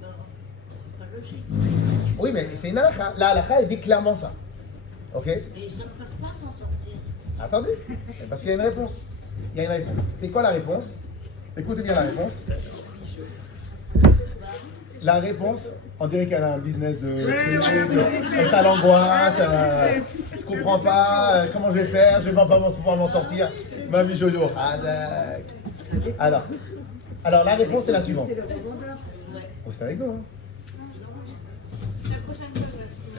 Ben, c'est pas logique. Oui, mais c'est une halakha. La halakha, elle dit clairement ça. Ok? Et ils ne peuvent pas s'en sortir. Attendez. Parce qu'il y a une réponse. C'est quoi la réponse? Écoutez bien la réponse. La réponse, on dirait qu'elle a un business ça l'angoisse, je comprends pas, comment je vais faire, je vais pas pouvoir m'en sortir. Mamie Jojo. Alors la réponse est la suivante. C'est le revendeur. Oh, c'est avec nous, hein. La prochaine fois,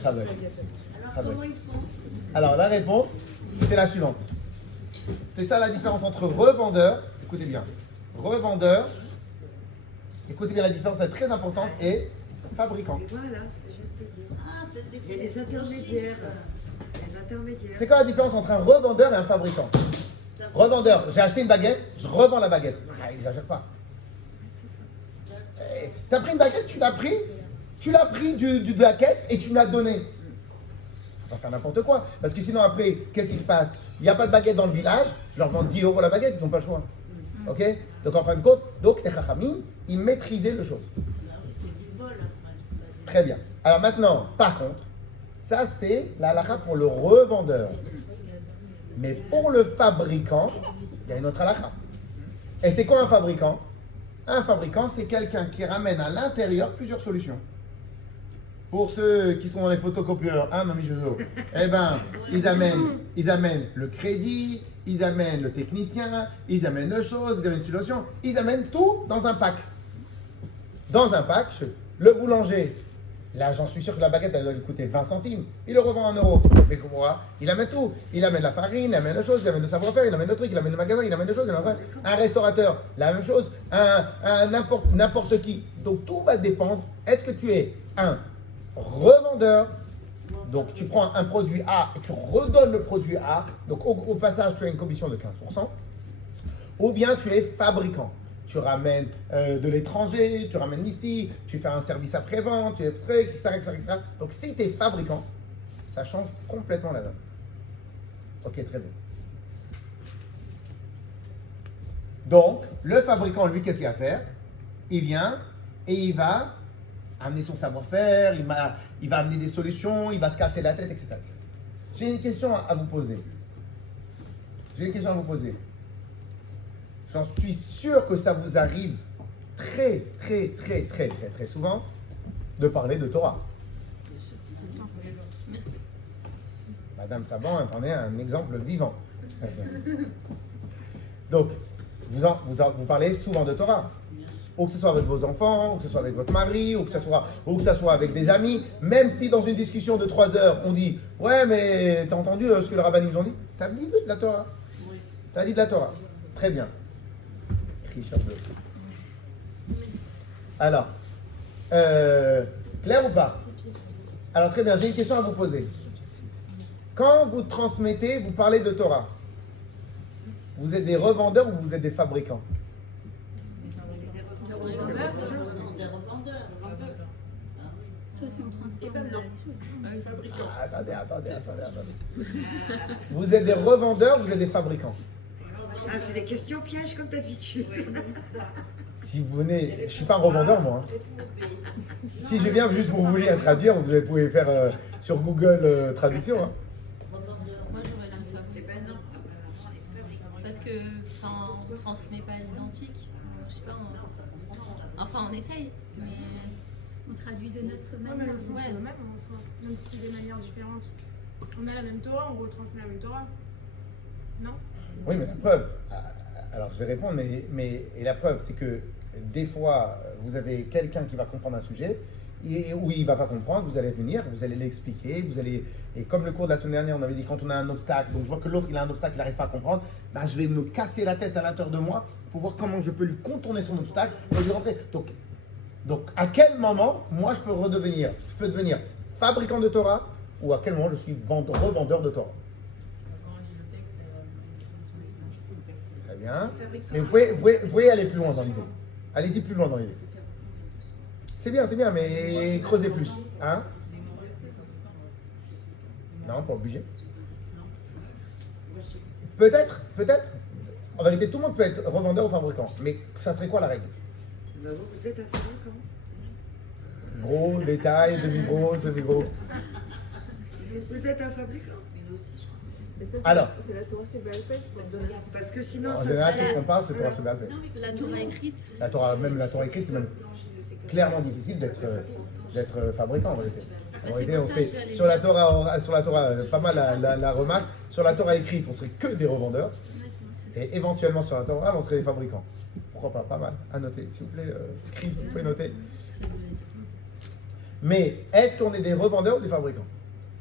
Chazak. Alors comment ils font? Alors la réponse, c'est la suivante. C'est ça la différence entre revendeur, écoutez bien, écoutez bien la différence, est très importante, et fabricant. Et voilà ce que je viens de te dire. Ah, c'est des Il y a les intermédiaires. Les intermédiaires. C'est quoi la différence entre un revendeur et un fabricant? Revendeur, j'ai acheté une baguette, je revends la baguette. Ah, il n'exagère pas. C'est ça. Tu as pris une baguette, tu l'as pris de la caisse et tu me l'as donnée. On va faire n'importe quoi. Parce que sinon après, qu'est-ce qui se passe? Il n'y a pas de baguette dans le village, je leur vends 10 € la baguette, ils n'ont pas le choix. Ok? Donc en fin de compte, les chachamim, ils maîtrisaient le chose. C'est du vol après. Très bien. Alors maintenant, par contre, ça c'est la halakha pour le revendeur. Mais pour le fabricant, il y a une autre halakha. Et c'est quoi un fabricant? Un fabricant, c'est quelqu'un qui ramène à l'intérieur plusieurs solutions. Pour ceux qui sont dans les photocopieurs, hein, Mamie Jojo, eh ben, ils amènent le crédit, ils amènent le technicien, ils amènent les choses, ils amènent une solution, ils amènent tout dans un pack. Dans un pack, le boulanger, là j'en suis sûr que la baguette elle doit lui coûter 20 centimes, il le revend 1 €. Mais comment? Il amène tout, il amène la farine, il amène les choses, il amène le savoir-faire, il amène le truc, il amène le magasin, il amène les choses, un restaurateur, la même chose, n'importe qui. Donc tout va dépendre, est-ce que tu es un revendeur, donc tu prends un produit A et tu redonnes le produit A, donc au passage tu as une commission de 15%, ou bien tu es fabricant. Tu ramènes de l'étranger, tu ramènes ici, tu fais un service après-vente, tu es frais, etc., etc. Donc si tu es fabricant, ça change complètement la donne. Ok, très bien. Donc, le fabricant, lui, qu'est-ce qu'il va faire? Il vient et il va amener son savoir-faire, il va amener des solutions, il va se casser la tête, etc. J'ai une question à vous poser. J'en suis sûr que ça vous arrive très souvent de parler de Torah. Madame Saban, attendez, un exemple vivant. Donc, vous parlez souvent de Torah. Ou que ce soit avec vos enfants, ou que ce soit avec votre mari, ou que ce soit avec des amis. Même si dans une discussion de 3 heures, on dit « Ouais, mais t'as entendu ce que le rabbin nous ont dit ?» T'as dit de la Torah. T'as dit de la Torah. Très bien. Alors, clair ou pas? Alors très bien, j'ai une question à vous poser. Quand vous transmettez, vous parlez de Torah, vous êtes des revendeurs ou vous êtes des fabricants? Des revendeurs. Ça, c'est en transport. ben non. Fabricant. Attendez. Vous êtes des revendeurs ou vous êtes des fabricants? Ah, c'est les questions pièges comme d'habitude. Si vous venez, je suis pas un revendeur moi. Hein. Si je viens juste pour vous lire et traduire, vous pouvez faire sur Google traduction. Hein. Moi, j'aurais l'air fabriquant. Parce que, enfin, on ne transmet pas l'identique. Je sais pas, enfin, on essaye, mais On traduit de notre Ouais, mais manière. le fond, c'est le même en soi. Même si c'est des manières différentes. On a la même Torah, on retransmet la même Torah. Non? Oui, mais la preuve. Alors je vais répondre, mais et la preuve, c'est que des fois, vous avez quelqu'un qui va comprendre un sujet, et où il ne va pas comprendre, vous allez venir, vous allez l'expliquer, et comme le cours de la semaine dernière, on avait dit quand on a un obstacle, donc je vois que l'autre il a un obstacle, il n'arrive pas à comprendre, ben, je vais me casser la tête à l'intérieur de moi pour voir comment je peux lui contourner son obstacle et lui rentrer. Donc à quel moment, moi je peux devenir fabricant de Torah, ou à quel moment je suis revendeur de Torah. Très bien. Mais vous pouvez aller plus loin dans l'idée. Allez-y plus loin dans l'idée. C'est bien, mais creusez plus. Hein? Non, pas obligé. Peut-être. En vérité, tout le monde peut être revendeur ou fabricant. Mais ça serait quoi la règle? Ben, vous êtes un fabricant. Gros, détail, demi-gros, semi-gros. Vous êtes un fabricant. Mais ça, Alors. c'est la Torah chez Baal Peh, je pense. Parce que sinon, En ça général, serait... qu'est-ce qu'on parle, c'est Torah Sheba'al Peh. la Torah écrite. Même la Torah écrite, c'est même clairement difficile d'être fabricant en vérité. En c'est vérité, pour on ça fait que j'allais sur la Torah, pas mal la remarque. Sur la Torah écrite, on serait que des revendeurs. Et éventuellement sur la Torah, on serait des fabricants. Pourquoi pas? Pas mal. À noter, s'il vous plaît. Scribe, vous pouvez noter. Mais est-ce qu'on est des revendeurs ou des fabricants?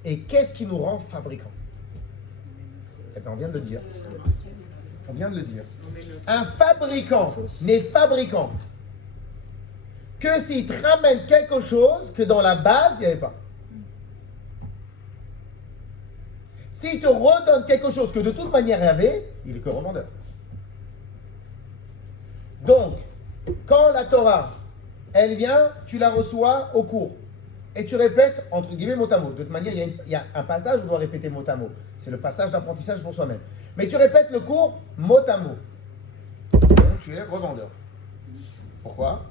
Et qu'est-ce qui nous rend fabricants? Eh bien, on vient de le dire. Un fabricant n'est fabricant que s'il te ramène quelque chose que dans la base, il n'y avait pas. S'il te redonne quelque chose que de toute manière il y avait, il est que revendeur. Donc, quand la Torah, elle vient, tu la reçois au cours. Et tu répètes, entre guillemets, mot à mot. De toute manière, il y a un passage où on doit répéter mot à mot. C'est le passage d'apprentissage pour soi-même. Mais tu répètes le cours mot à mot. Donc, tu es revendeur. Pourquoi?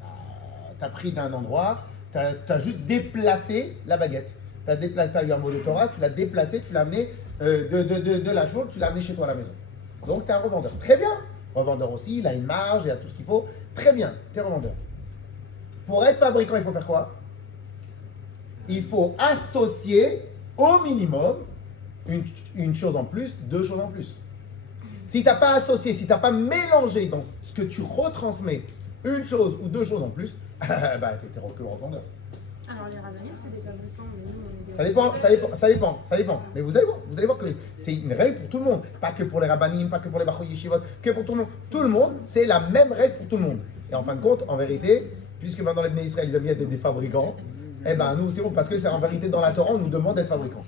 Tu as pris d'un endroit, tu as juste déplacé la baguette. Tu as eu un mot de Torah, tu l'as déplacé, tu l'as amené de la chose, tu l'as amené chez toi à la maison. Donc, tu es un revendeur. Très bien. Revendeur aussi, il a une marge, il a tout ce qu'il faut. Très bien, tu es revendeur. Pour être fabricant, il faut faire quoi? Il faut associer au minimum une chose en plus, deux choses en plus. Si tu n'as pas associé, si tu n'as pas mélangé dans ce que tu retransmets une chose ou deux choses en plus, bah, tu es que revendeur. Alors, les rabbinim, c'est des fabricants, mais nous, on est des... Ça dépend. Mais vous allez voir que c'est une règle pour tout le monde. Pas que pour les rabbinim, pas que pour les bachor yeshivot, que pour tout le monde. Tout le monde, c'est la même règle pour tout le monde. Et en fin de compte, en vérité, puisque maintenant les Bnei Israël, ils aiment bien être des fabricants, eh ben nous aussi, parce que c'est en vérité dans la Torah, on nous demande d'être fabricants.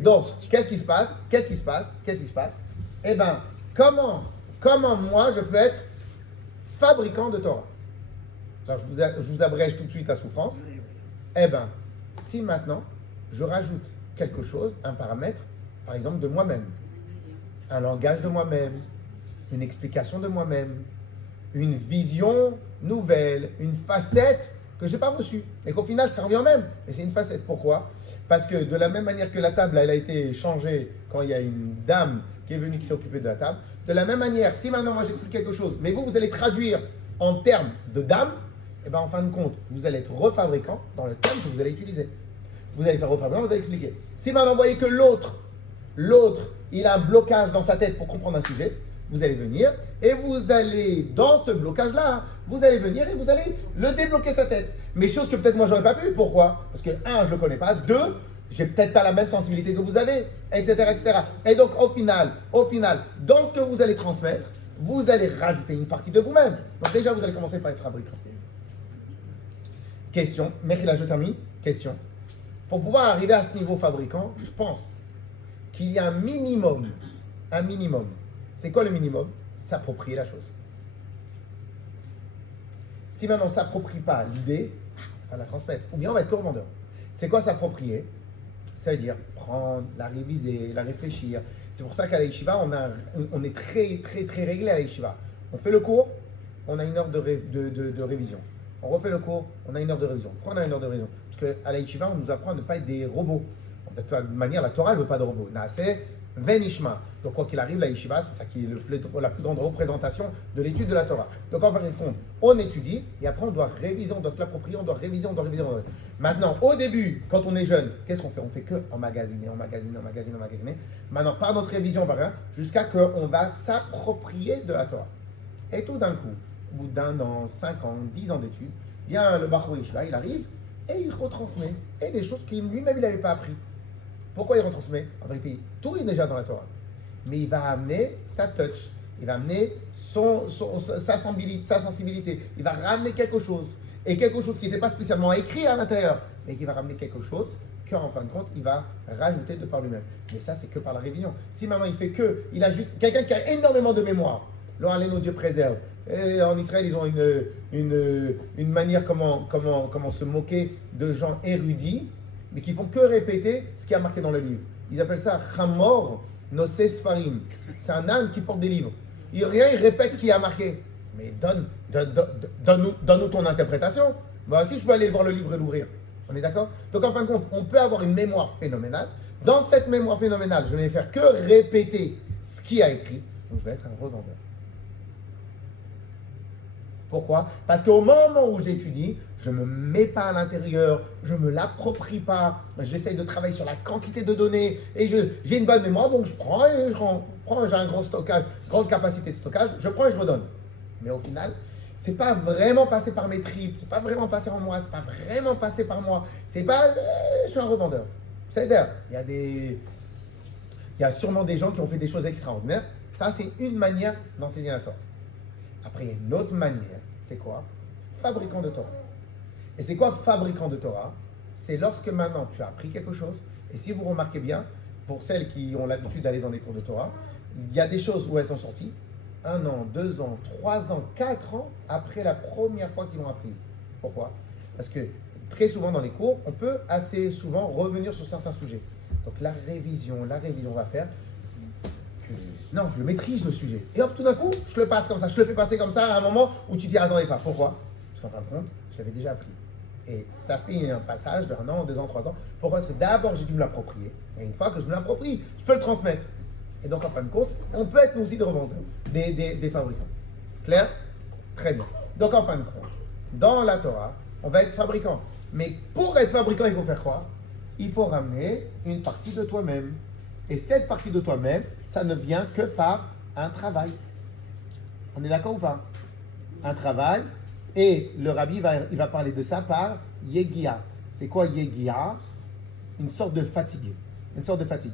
Donc, qu'est-ce qui se passe? Eh ben, comment moi je peux être fabricant de Torah? Alors, je vous abrège tout de suite la souffrance. Eh ben, si maintenant je rajoute quelque chose, un paramètre, par exemple de moi-même, un langage de moi-même, une explication de moi-même, une vision nouvelle, une facette que je n'ai pas reçue, et qu'au final ça revient au même, mais c'est une facette. Pourquoi? Parce que de la même manière que la table, elle a été changée quand il y a une dame qui est venue, qui s'est occupée de la table, de la même manière, si maintenant moi j'explique quelque chose, mais vous allez traduire en termes de dame, et bien en fin de compte, vous allez être refabricant dans le terme que vous allez utiliser. Vous allez faire refabricant, vous allez expliquer. Si maintenant vous voyez que l'autre, il a un blocage dans sa tête pour comprendre un sujet, vous allez venir et vous allez, dans ce blocage-là, vous allez venir et vous allez le débloquer sa tête. Mais chose que peut-être moi j'aurais pas pu. Pourquoi? Parce que un, je le connais pas. Deux, j'ai peut-être pas la même sensibilité que vous avez, etc. Et donc au final, dans ce que vous allez transmettre, vous allez rajouter une partie de vous-même. Donc déjà, vous allez commencer par être fabricant. Question, mais là je termine. Question. Pour pouvoir arriver à ce niveau fabricant, je pense qu'il y a un minimum. C'est quoi le minimum? S'approprier la chose. Si maintenant on ne s'approprie pas l'idée, on va la transmettre. Ou bien on va être co-vendeur. C'est quoi s'approprier? Ça veut dire prendre, la réviser, la réfléchir. C'est pour ça qu'à la yeshiva, on est très, très, très réglé à la yeshiva. On fait le cours, on a une heure de révision. On refait le cours, on a une heure de révision. Pourquoi on a une heure de révision? Parce qu'à la yeshiva, on nous apprend à ne pas être des robots. De toute manière, la Torah ne veut pas de robots. Naaseh venishma. Donc, quoi qu'il arrive, la yeshiva, c'est ça qui est la plus grande représentation de l'étude de la Torah. Donc, en fin de compte, on étudie et après, on doit réviser, on doit se l'approprier, on doit réviser, on doit réviser. Maintenant, au début, quand on est jeune, qu'est-ce qu'on fait? On fait que emmagasiner. Maintenant, par notre révision, on va rien, jusqu'à qu'on va s'approprier de la Torah. Et tout d'un coup, au bout d'un an, 5 ans, 10 ans d'études, bien le Bachor Yeshiva, il arrive et il retransmet. Et des choses qu'il lui-même, il n'avait pas appris. Pourquoi il retransmet? En vérité, tout est déjà dans la Torah. Mais il va amener sa touch, il va amener sa sensibilité, il va ramener quelque chose. Et quelque chose qui n'était pas spécialement écrit à l'intérieur, mais qui va ramener quelque chose qu'en fin de compte, il va rajouter de par lui-même. Mais ça, c'est que par la révision. Si maintenant il fait que, il a juste quelqu'un qui a énormément de mémoire, nos Dieu préserve. Et en Israël, ils ont une manière comment se moquer de gens érudits, mais qui font que répéter ce qui a marqué dans le livre. Ils appellent ça Chamor Nosé Sfarim. C'est un âne qui porte des livres. Il répète ce qui a marqué. Mais donne-nous ton interprétation. Moi aussi, je peux aller voir le livre et l'ouvrir. On est d'accord? Donc, en fin de compte, on peut avoir une mémoire phénoménale. Dans cette mémoire phénoménale, je ne vais faire que répéter ce qui a écrit. Donc, je vais être un revendeur. Pourquoi? Parce qu'au moment où j'étudie, je ne me mets pas à l'intérieur, je ne me l'approprie pas, j'essaye de travailler sur la quantité de données et j'ai une bonne mémoire, donc je prends et j'ai un gros stockage, grande capacité de stockage, je prends et je redonne. Mais au final, c'est pas vraiment passé par mes tripes, c'est pas vraiment passé en moi, c'est pas vraiment passé par moi, c'est pas, je suis un revendeur. C'est-à-dire, il y a sûrement des gens qui ont fait des choses extraordinaires, ça c'est une manière d'enseigner la Torah. Après, il y a une autre manière, c'est quoi? Fabricant de Torah. Et c'est quoi fabricant de Torah? C'est lorsque maintenant tu as appris quelque chose, et si vous remarquez bien, pour celles qui ont l'habitude d'aller dans des cours de Torah, il y a des choses où elles sont sorties 1 an, 2 ans, 3 ans, 4 ans après la première fois qu'ils l'ont apprise. Pourquoi? Parce que très souvent dans les cours, on peut assez souvent revenir sur certains sujets. Donc la révision va faire que non, je le maîtrise le sujet. Et hop, tout d'un coup, je le passe comme ça, je le fais passer comme ça à un moment où tu t'y attendais pas. Pourquoi? Parce qu'en fin de compte, je l'avais déjà appris. Et ça fait un passage de 1 an, 2 ans, 3 ans. Pourquoi? Parce que d'abord, j'ai dû me l'approprier. Et une fois que je me l'approprie, je peux le transmettre. Et donc, en fin de compte, on peut être nous aussi des revendeurs, des fabricants. Clair? Très bien. Donc, en fin de compte, dans la Torah, on va être fabricant. Mais pour être fabricant, il faut faire quoi? Il faut ramener une partie de toi-même. Et cette partie de toi-même, ça ne vient que par un travail. On est d'accord ou pas? Un travail. Et le rabbi il va parler de ça par Yegia. C'est quoi Yegia? Une sorte de fatigue. Une sorte de fatigue.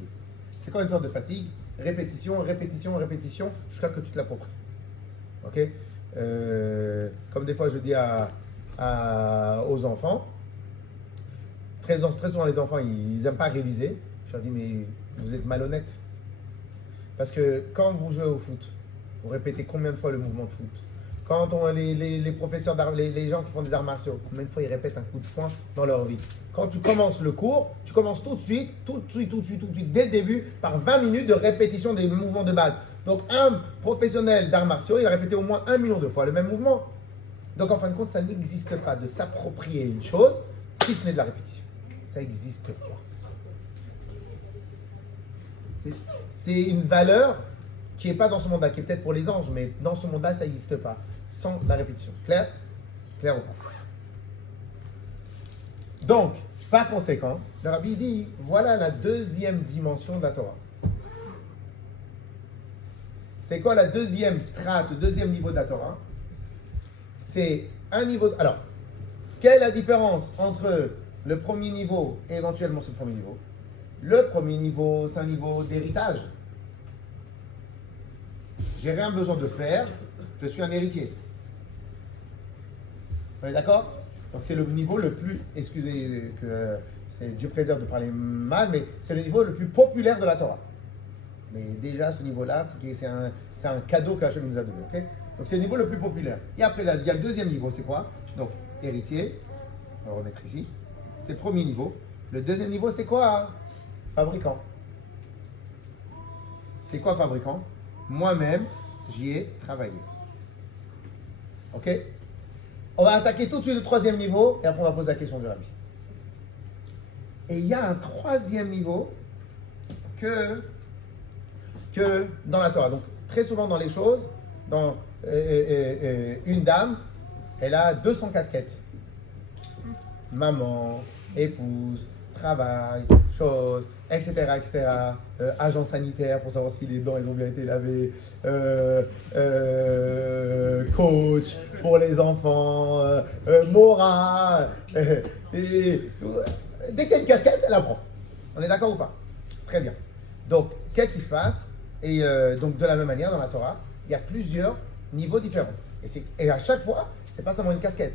C'est quoi une sorte de fatigue? Répétition, répétition, répétition, jusqu'à que tu te l'appropries. Ok? Comme des fois je dis aux enfants, très souvent les enfants, ils n'aiment pas réviser. Je leur dis, mais vous êtes malhonnêtes. Parce que quand vous jouez au foot, vous répétez combien de fois le mouvement de foot? Quand les professeurs d'art, les gens qui font des arts martiaux, combien de fois ils répètent un coup de poing dans leur vie? Quand tu commences le cours, tu commences tout de suite, dès le début, par 20 minutes de répétition des mouvements de base. Donc un professionnel d'arts martiaux, il a répété au moins 1 million de fois le même mouvement. Donc en fin de compte, ça n'existe pas de s'approprier une chose si ce n'est de la répétition. Ça n'existe pas. C'est une valeur qui n'est pas dans ce monde-là, qui est peut-être pour les anges, mais dans ce monde-là, ça n'existe pas, sans la répétition. Clair? Clair ou pas? Donc, par conséquent, le rabbi dit, voilà la deuxième dimension de la Torah. C'est quoi la deuxième strate, le deuxième niveau de la Torah? C'est un niveau... Alors, quelle est la différence entre le premier niveau et éventuellement ce premier niveau? Le premier niveau, c'est un niveau d'héritage. J'ai rien besoin de faire, je suis un héritier. On est d'accord? Donc c'est le niveau le plus, excusez que c'est Dieu préserve de parler mal, mais c'est le niveau le plus populaire de la Torah. Mais déjà ce niveau-là, c'est un cadeau qu'Hachem nous a donné. Okay? Donc c'est le niveau le plus populaire. Et après, il y a le deuxième niveau, c'est quoi? Donc héritier, on va remettre ici. C'est le premier niveau. Le deuxième niveau, c'est quoi? Fabricant. C'est quoi fabricant? Moi-même, j'y ai travaillé. Ok? On va attaquer tout de suite le troisième niveau et après on va poser la question du rabbi. Et il y a un troisième niveau que dans la Torah. Donc, très souvent dans les choses, dans une dame, elle a 200 casquettes. Maman, épouse, travail, choses, etc., etc. Agent sanitaire pour savoir si les dents elles ont bien été lavées. Coach pour les enfants. Morale. Dès qu'il y a une casquette, elle la prend. On est d'accord ou pas? Très bien. Donc, qu'est-ce qui se passe? Et donc, de la même manière, dans la Torah, il y a plusieurs niveaux différents. Et à chaque fois, c'est pas seulement une casquette.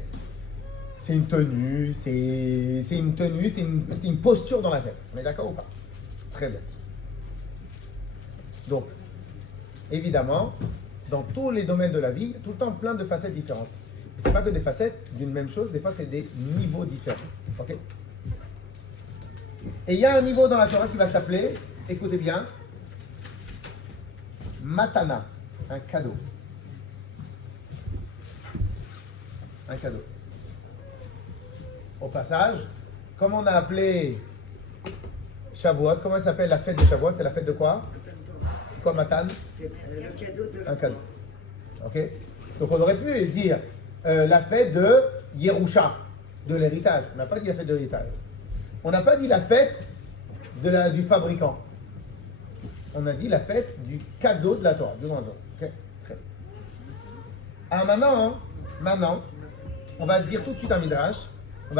C'est une tenue, c'est une posture dans la tête. On est d'accord ou pas? Très bien. Donc, évidemment, dans tous les domaines de la vie, il y a tout le temps plein de facettes différentes. Ce n'est pas que des facettes d'une même chose, des fois c'est des niveaux différents. Ok? Et il y a un niveau dans la Torah qui va s'appeler, écoutez bien, Matana, un cadeau. Un cadeau. Au passage, comme on a appelé Shavuot, comment elle s'appelle la fête de Shavuot? C'est la fête de quoi? C'est quoi Matan? C'est le cadeau de la Un cadeau. Ok? Donc on aurait pu dire la fête de Yerusha, de l'héritage. On n'a pas dit la fête de l'héritage. On n'a pas dit la fête du fabricant. On a dit la fête du cadeau de la Torah. Du grand ok? Alors maintenant, on va dire tout de suite un midrash. Là,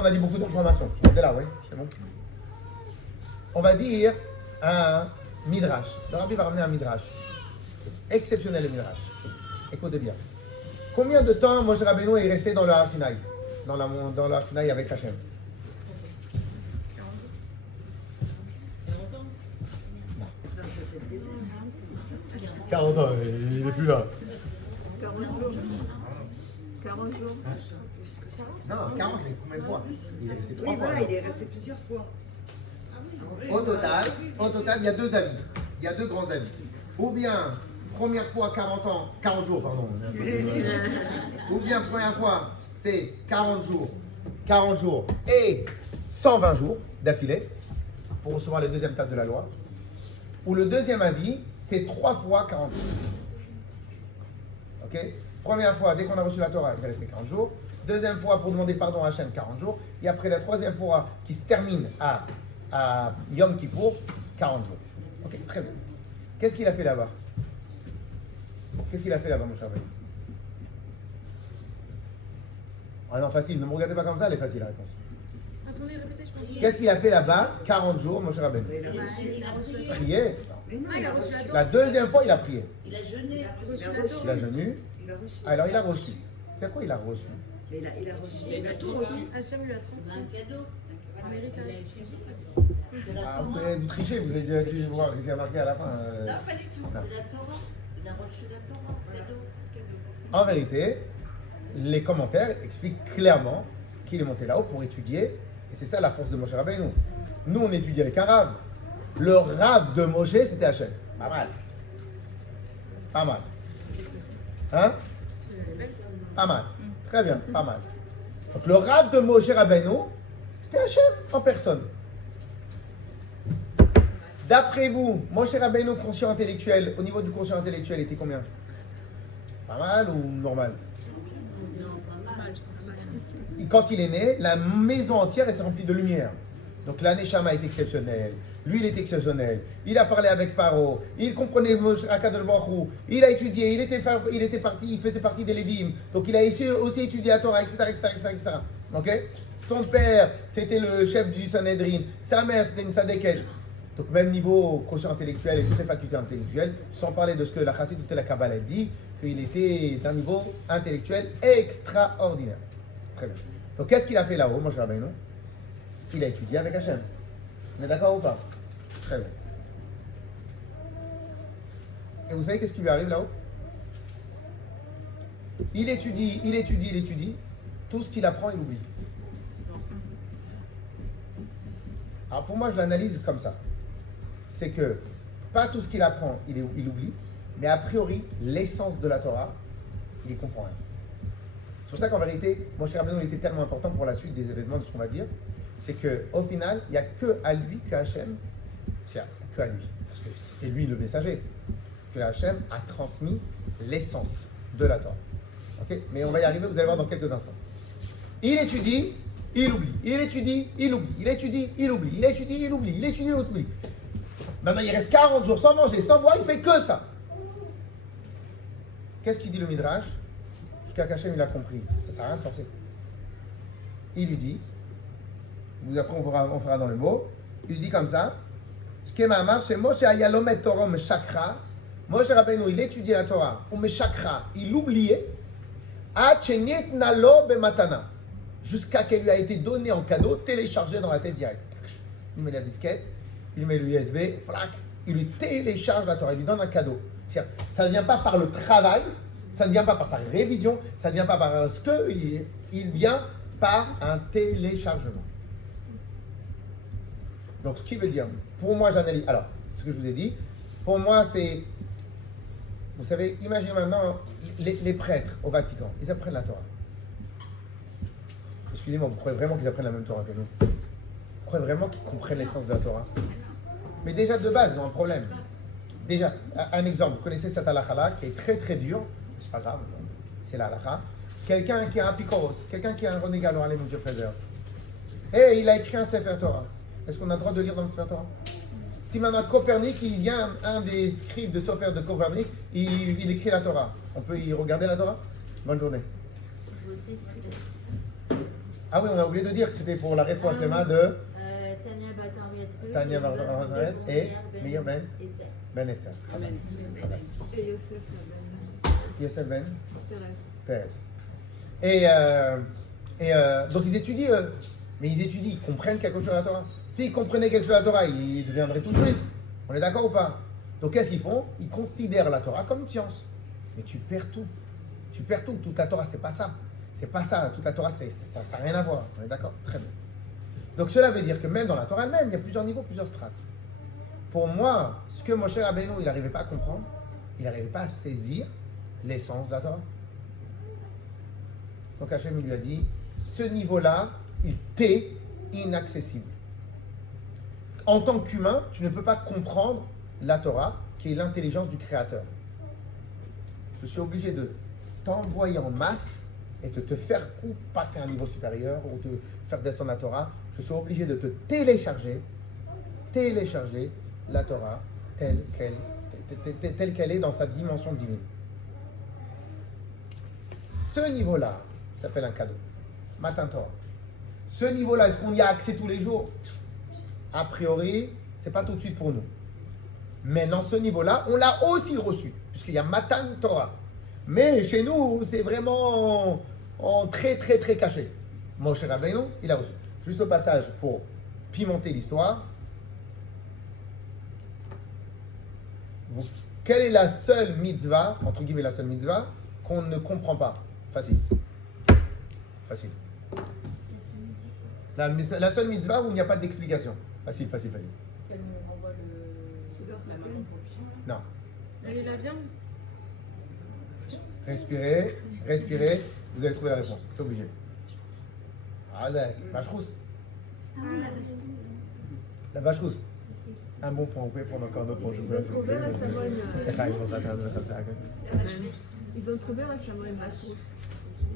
on a dit beaucoup d'informations. On est là, oui, c'est bon. On va dire un midrash. Le rabbi va ramener un midrash. Exceptionnel, le midrash. Écoutez bien. Combien de temps Moshe Rabbeinu est resté dans le Har Sinaï? Dans le Har Sinaï avec Hachem? 40 ans, il n'est plus là. 40 jours. 40 jours. Non, 40, c'est combien de fois? Il est resté 3 Oui, fois. voilà, il est resté plusieurs fois. Au total, il y a deux avis. Il y a deux grands avis. Ou bien, première fois 40 ans, 40 jours, pardon. Ou bien, première fois, c'est 40 jours et 120 jours d'affilée pour recevoir les deuxièmes tables de la loi. Ou le deuxième avis, c'est 3 fois 40 jours. Ok? Première fois, dès qu'on a reçu la Torah, il va rester 40 jours. Deuxième fois, pour demander pardon à Hachem, 40 jours. Et après la troisième fois, qui se termine à Yom Kippour, 40 jours. Ok, très bien. Qu'est-ce qu'il a fait là-bas? Mon cher Rabbeinu? Ah non, facile. Ne me regardez pas comme ça, elle est facile la réponse. Attendez, répétez, je pense. Qu'est-ce qu'il a fait là-bas? 40 jours, mon cher Rabbeinu. Il a reçu. Prié. Mais non, il a reçu. La deuxième fois, il a prié. Il a jeûné. Il a jeûné. Il a reçu. Alors, il a reçu. C'est quoi il a reçu? Mais il a reçu. Il a tout reçu. Hachem lui a On a transmis un cadeau. un héritage. C'est la Ah, Torah. vous trichez, vous avez déjà dû voir ce qu'il y a marqué à la fin. Non, pas du tout. Non. C'est la Torah. Il a reçu la Torah. Cadeau. En vérité, les commentaires expliquent clairement qu'il est monté là-haut pour étudier. Et c'est ça la force de Moshe Rabbeinu. Nous, on étudie avec un rave. Le rave de Moshe, c'était Hachem. Pas mal. Pas mal. Hein? Pas mal. Très bien, pas mal. Donc le rave de Moshe Rabbeinu, c'était Hachem en personne. D'après vous, Moshe Rabbeinu, conscient intellectuel, au niveau du conscient intellectuel, était combien? Pas mal ou normal? Et quand il est né, la maison entière s'est remplie de lumière. Donc la Neshama est exceptionnelle. Lui, il est exceptionnel. Il a parlé avec Paro. Il comprenait Akadosh Baruch Hu. Il a étudié. Il était parti. Il faisait partie des Lévim. Donc il a aussi étudié la Torah, etc., etc. Ok? Son père, c'était le chef du Sanhedrin. Sa mère, c'était une Sadeket. Donc même niveau quotient intellectuel et toutes les facultés intellectuelles, sans parler de ce que la Chassidut et la Kabbalah dit, qu'il était d'un niveau intellectuel extraordinaire. Très bien. Donc qu'est-ce qu'il a fait là-haut, Moshe Rabbeinu? Il a étudié avec Hachem. On est d'accord ou pas? Très bien. Et vous savez qu'est-ce qui lui arrive là-haut? Il étudie. tout ce qu'il apprend, il oublie. Alors pour moi, je l'analyse comme ça. C'est que pas tout ce qu'il apprend, il oublie, mais a priori, l'essence de la Torah, il ne comprend rien. C'est pour ça qu'en vérité, Moshe Rabbeinu, il était tellement important pour la suite des événements de ce qu'on va dire, c'est qu'au final, il n'y a que à lui, que Hachem, c'est que à lui, parce que c'était lui le messager, que Hachem a transmis l'essence de la Torah. Okay, mais on va y arriver, vous allez voir dans quelques instants. Il étudie, il oublie. Il étudie, il oublie. Il étudie, il oublie. Il étudie, il oublie. Il étudie, il oublie. Maintenant, il reste 40 jours sans manger, sans boire, il fait que ça. Qu'est-ce qu'il dit le Midrash? Jusqu'à qu'Hachem il a compris. Ça ne sert à rien de forcer. Il lui dit, après on fera dans le mot, il lui dit comme ça, Skema Amar, c'est Moshe Ayalomet Torah Meshakra. Moshe Rabbeinu, il étudiait la Torah, ou Meshakra, il l'oubliait, jusqu'à qu'elle lui a été donnée en cadeau, téléchargée dans la tête directe. Il met la disquette, il met l'USB, il lui télécharge la Torah, il lui donne un cadeau. C'est-à-dire, ça ne vient pas par le travail, ça ne vient pas par sa révision, ça ne vient pas par ce qu'il vient par un téléchargement. Donc, ce qui veut dire, pour moi, j'analyse. Alors, ce que je vous ai dit, pour moi, c'est. Vous savez, imaginez maintenant les prêtres au Vatican, ils apprennent la Torah. Excusez-moi, vous croyez vraiment qu'ils apprennent la même Torah que nous? Vous croyez vraiment qu'ils comprennent l'essence de la Torah? Mais déjà, de base, ils ont un problème. Déjà, un exemple, vous connaissez cette halakha qui est très très dure, c'est pas grave, c'est la halakha. Quelqu'un qui a un picoros, quelqu'un qui a un renégat, alors allez, mon Dieu préserve. Et il a écrit un Sefer Torah. Est-ce qu'on a le droit de lire dans le Sefer Torah? Si maintenant Copernic, il vient, un des scribes de Sefer de Copernic, il écrit la Torah. On peut y regarder la Torah? Bonne journée. Ah oui, on a oublié de dire que c'était pour la réfoua shlema de Tania Barret et Meir Ben Esther. Et Yosef Ben Pérez. Pérez. Donc ils étudient, mais ils comprennent quelque chose de la Torah. S'ils comprenaient quelque chose de la Torah, ils deviendraient tous juifs. On est d'accord ou pas? Donc qu'est-ce qu'ils font? Ils considèrent la Torah comme une science. Mais tu perds tout. Tu perds tout. Toute la Torah, c'est pas ça. C'est pas ça. Toute la Torah, ça n'a rien à voir. On est d'accord? Très bien. Donc cela veut dire que même dans la Torah elle-même, il y a plusieurs niveaux, plusieurs strates. Pour moi, ce que Moshe Rabbeinu, il n'arrivait pas à comprendre, il n'arrivait pas à saisir l'essence de la Torah. Donc Hachem il lui a dit, ce niveau-là, il t'est inaccessible. En tant qu'humain, tu ne peux pas comprendre la Torah, qui est l'intelligence du Créateur. Je suis obligé de t'envoyer en masse et de te faire ou passer à un niveau supérieur ou te faire descendre la Torah. Je suis obligé de te télécharger la Torah telle qu'elle est dans sa dimension divine. Ce niveau-là s'appelle un cadeau. Matin Torah. Ce niveau-là, est-ce qu'on y a accès tous les jours? A priori, c'est pas tout de suite pour nous. Mais dans ce niveau-là, on l'a aussi reçu, puisqu'il y a Matan Torah. Mais chez nous, c'est vraiment en très très très caché. Moshe Rabbeinu, il a reçu. Juste au passage pour pimenter l'histoire. Quelle est la seule mitzvah, entre guillemets la seule mitzvah, qu'on ne comprend pas? Facile. Facile. La seule mitzvah où il n'y a pas d'explication. Facile. Celle où on renvoie la main en propulsion. Non. Et la viande? Respirez, vous allez trouver la réponse. C'est obligé. Ah, Zach, vache rousse. Ah oui, la vache. La vache rousse. Un bon point, vous pouvez prendre encore un autre point. Ils ont trouvé récemment une vache rousse.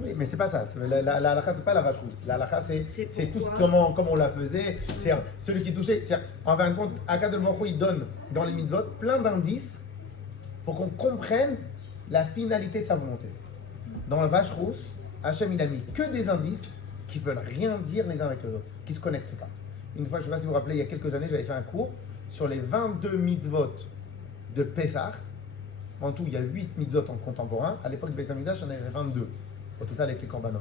Oui, mais c'est pas ça. La halakha, c'est pas la vache rousse. La halakha, c'est tout comment on la faisait. C'est celui qui touchait. En fin de compte, Akadosh Baruch Hu, il donne dans les mitzvot plein d'indices pour qu'on comprenne la finalité de sa volonté. Dans la vache rousse, Hachem, il a mis que des indices qui veulent rien dire les uns avec les autres, qui ne se connectent pas. Une fois, je ne sais pas si vous vous rappelez, il y a quelques années, j'avais fait un cours sur les 22 mitzvot de Pessah. En tout, il y a 8 mitzvot en contemporain. À l'époque du Beit HaMikdash, il y en avait 22, au total avec les korbanot.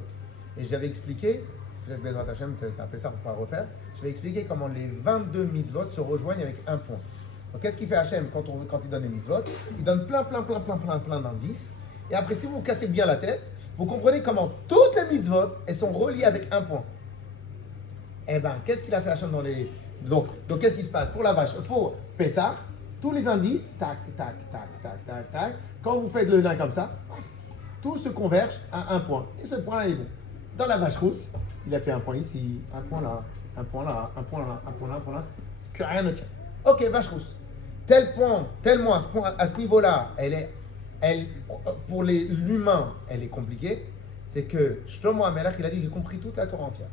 Et j'avais expliqué, Bezrat Hashem, c'est un Pessah pour pouvoir refaire, j'avais expliqué comment les 22 mitzvot se rejoignent avec un point. Donc, qu'est-ce qu'il fait Hachem quand il donne les mitzvot? Il donne plein d'indices. Et après, si vous vous cassez bien la tête, vous comprenez comment toutes les mitzvot, elles sont reliées avec un point. Eh bien, qu'est-ce qu'il a fait Hachem dans les... Donc qu'est-ce qui se passe pour la vache? Pour Pessah, tous les indices, tac, tac, tac, tac, tac, tac. Quand vous faites le lin comme ça, tout se converge à un point. Et ce point-là est bon. Dans la vache rousse, il a fait un point ici, un point là, un point là, un point là, un point là, un point là, que rien ne tient. Ok, vache rousse. Tel point, tellement à ce niveau-là, pour l'humain, elle est compliquée. C'est que Shlomo HaMelech, il a dit, j'ai compris toute la Torah entière.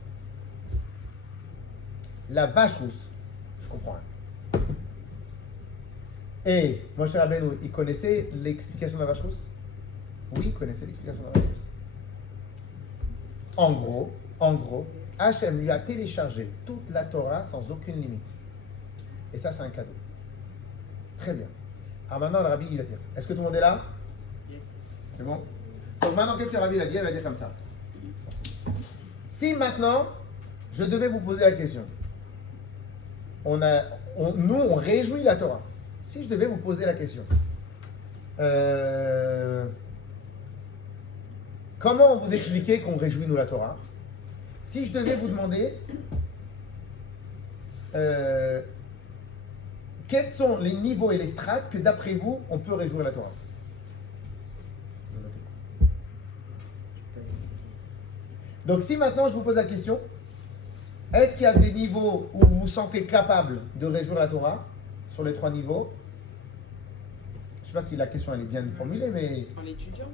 La vache rousse, je comprends rien. Et Moshe Rabbeinu, il connaissait l'explication de la vache rousse? Oui, il connaissait l'explication de la vache rousse. En gros, Hachem lui a téléchargé toute la Torah sans aucune limite. Et ça, c'est un cadeau. Très bien. Alors maintenant, le Rabbi, il va dire. Est-ce que tout le monde est là? Yes. C'est bon? Donc maintenant, qu'est-ce que le Rabbi va dire? Il va dire comme ça. Si maintenant, je devais vous poser la question, nous, on réjouit la Torah. Si je devais vous poser la question, comment vous expliquer qu'on réjouit nous la Torah? Si je devais vous demander quels sont les niveaux et les strates que d'après vous, on peut réjouir la Torah? Donc si maintenant je vous pose la question, est-ce qu'il y a des niveaux où vous vous sentez capable de réjouir la Torah sur les 3 niveaux? Je ne sais pas si la question elle est bien formulée, mais... En l'étudiant,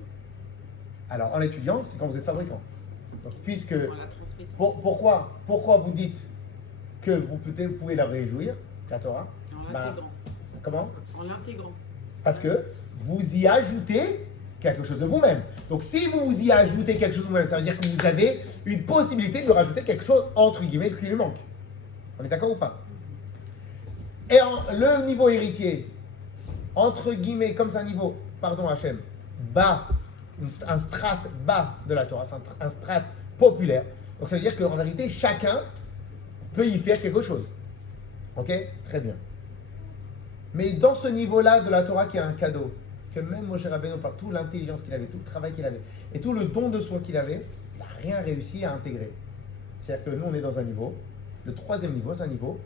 Alors, en étudiant, c'est quand vous êtes fabricant. Donc, puisque... en la transmettant, Pourquoi vous dites que vous pouvez la réjouir, la Torah? en Bah, l'intégrant. comment? En l'intégrant. Parce que vous y ajoutez quelque chose de vous-même. Donc, si vous y ajoutez quelque chose de vous-même, ça veut dire que vous avez une possibilité de rajouter quelque chose, entre guillemets, qui lui manque. On est d'accord ou pas? Et le niveau héritier, entre guillemets, comme c'est un niveau, pardon Hachem, bas, un strat bas de la Torah, c'est un strat populaire. Donc, ça veut dire qu'en vérité, chacun peut y faire quelque chose. Ok? Très bien. Mais dans ce niveau-là de la Torah qui est un cadeau, que même Moshe Rabbeinu, par toute l'intelligence qu'il avait, tout le travail qu'il avait, et tout le don de soi qu'il avait, il n'a rien réussi à intégrer. C'est-à-dire que nous, on est dans un niveau, le 3e niveau, c'est un niveau,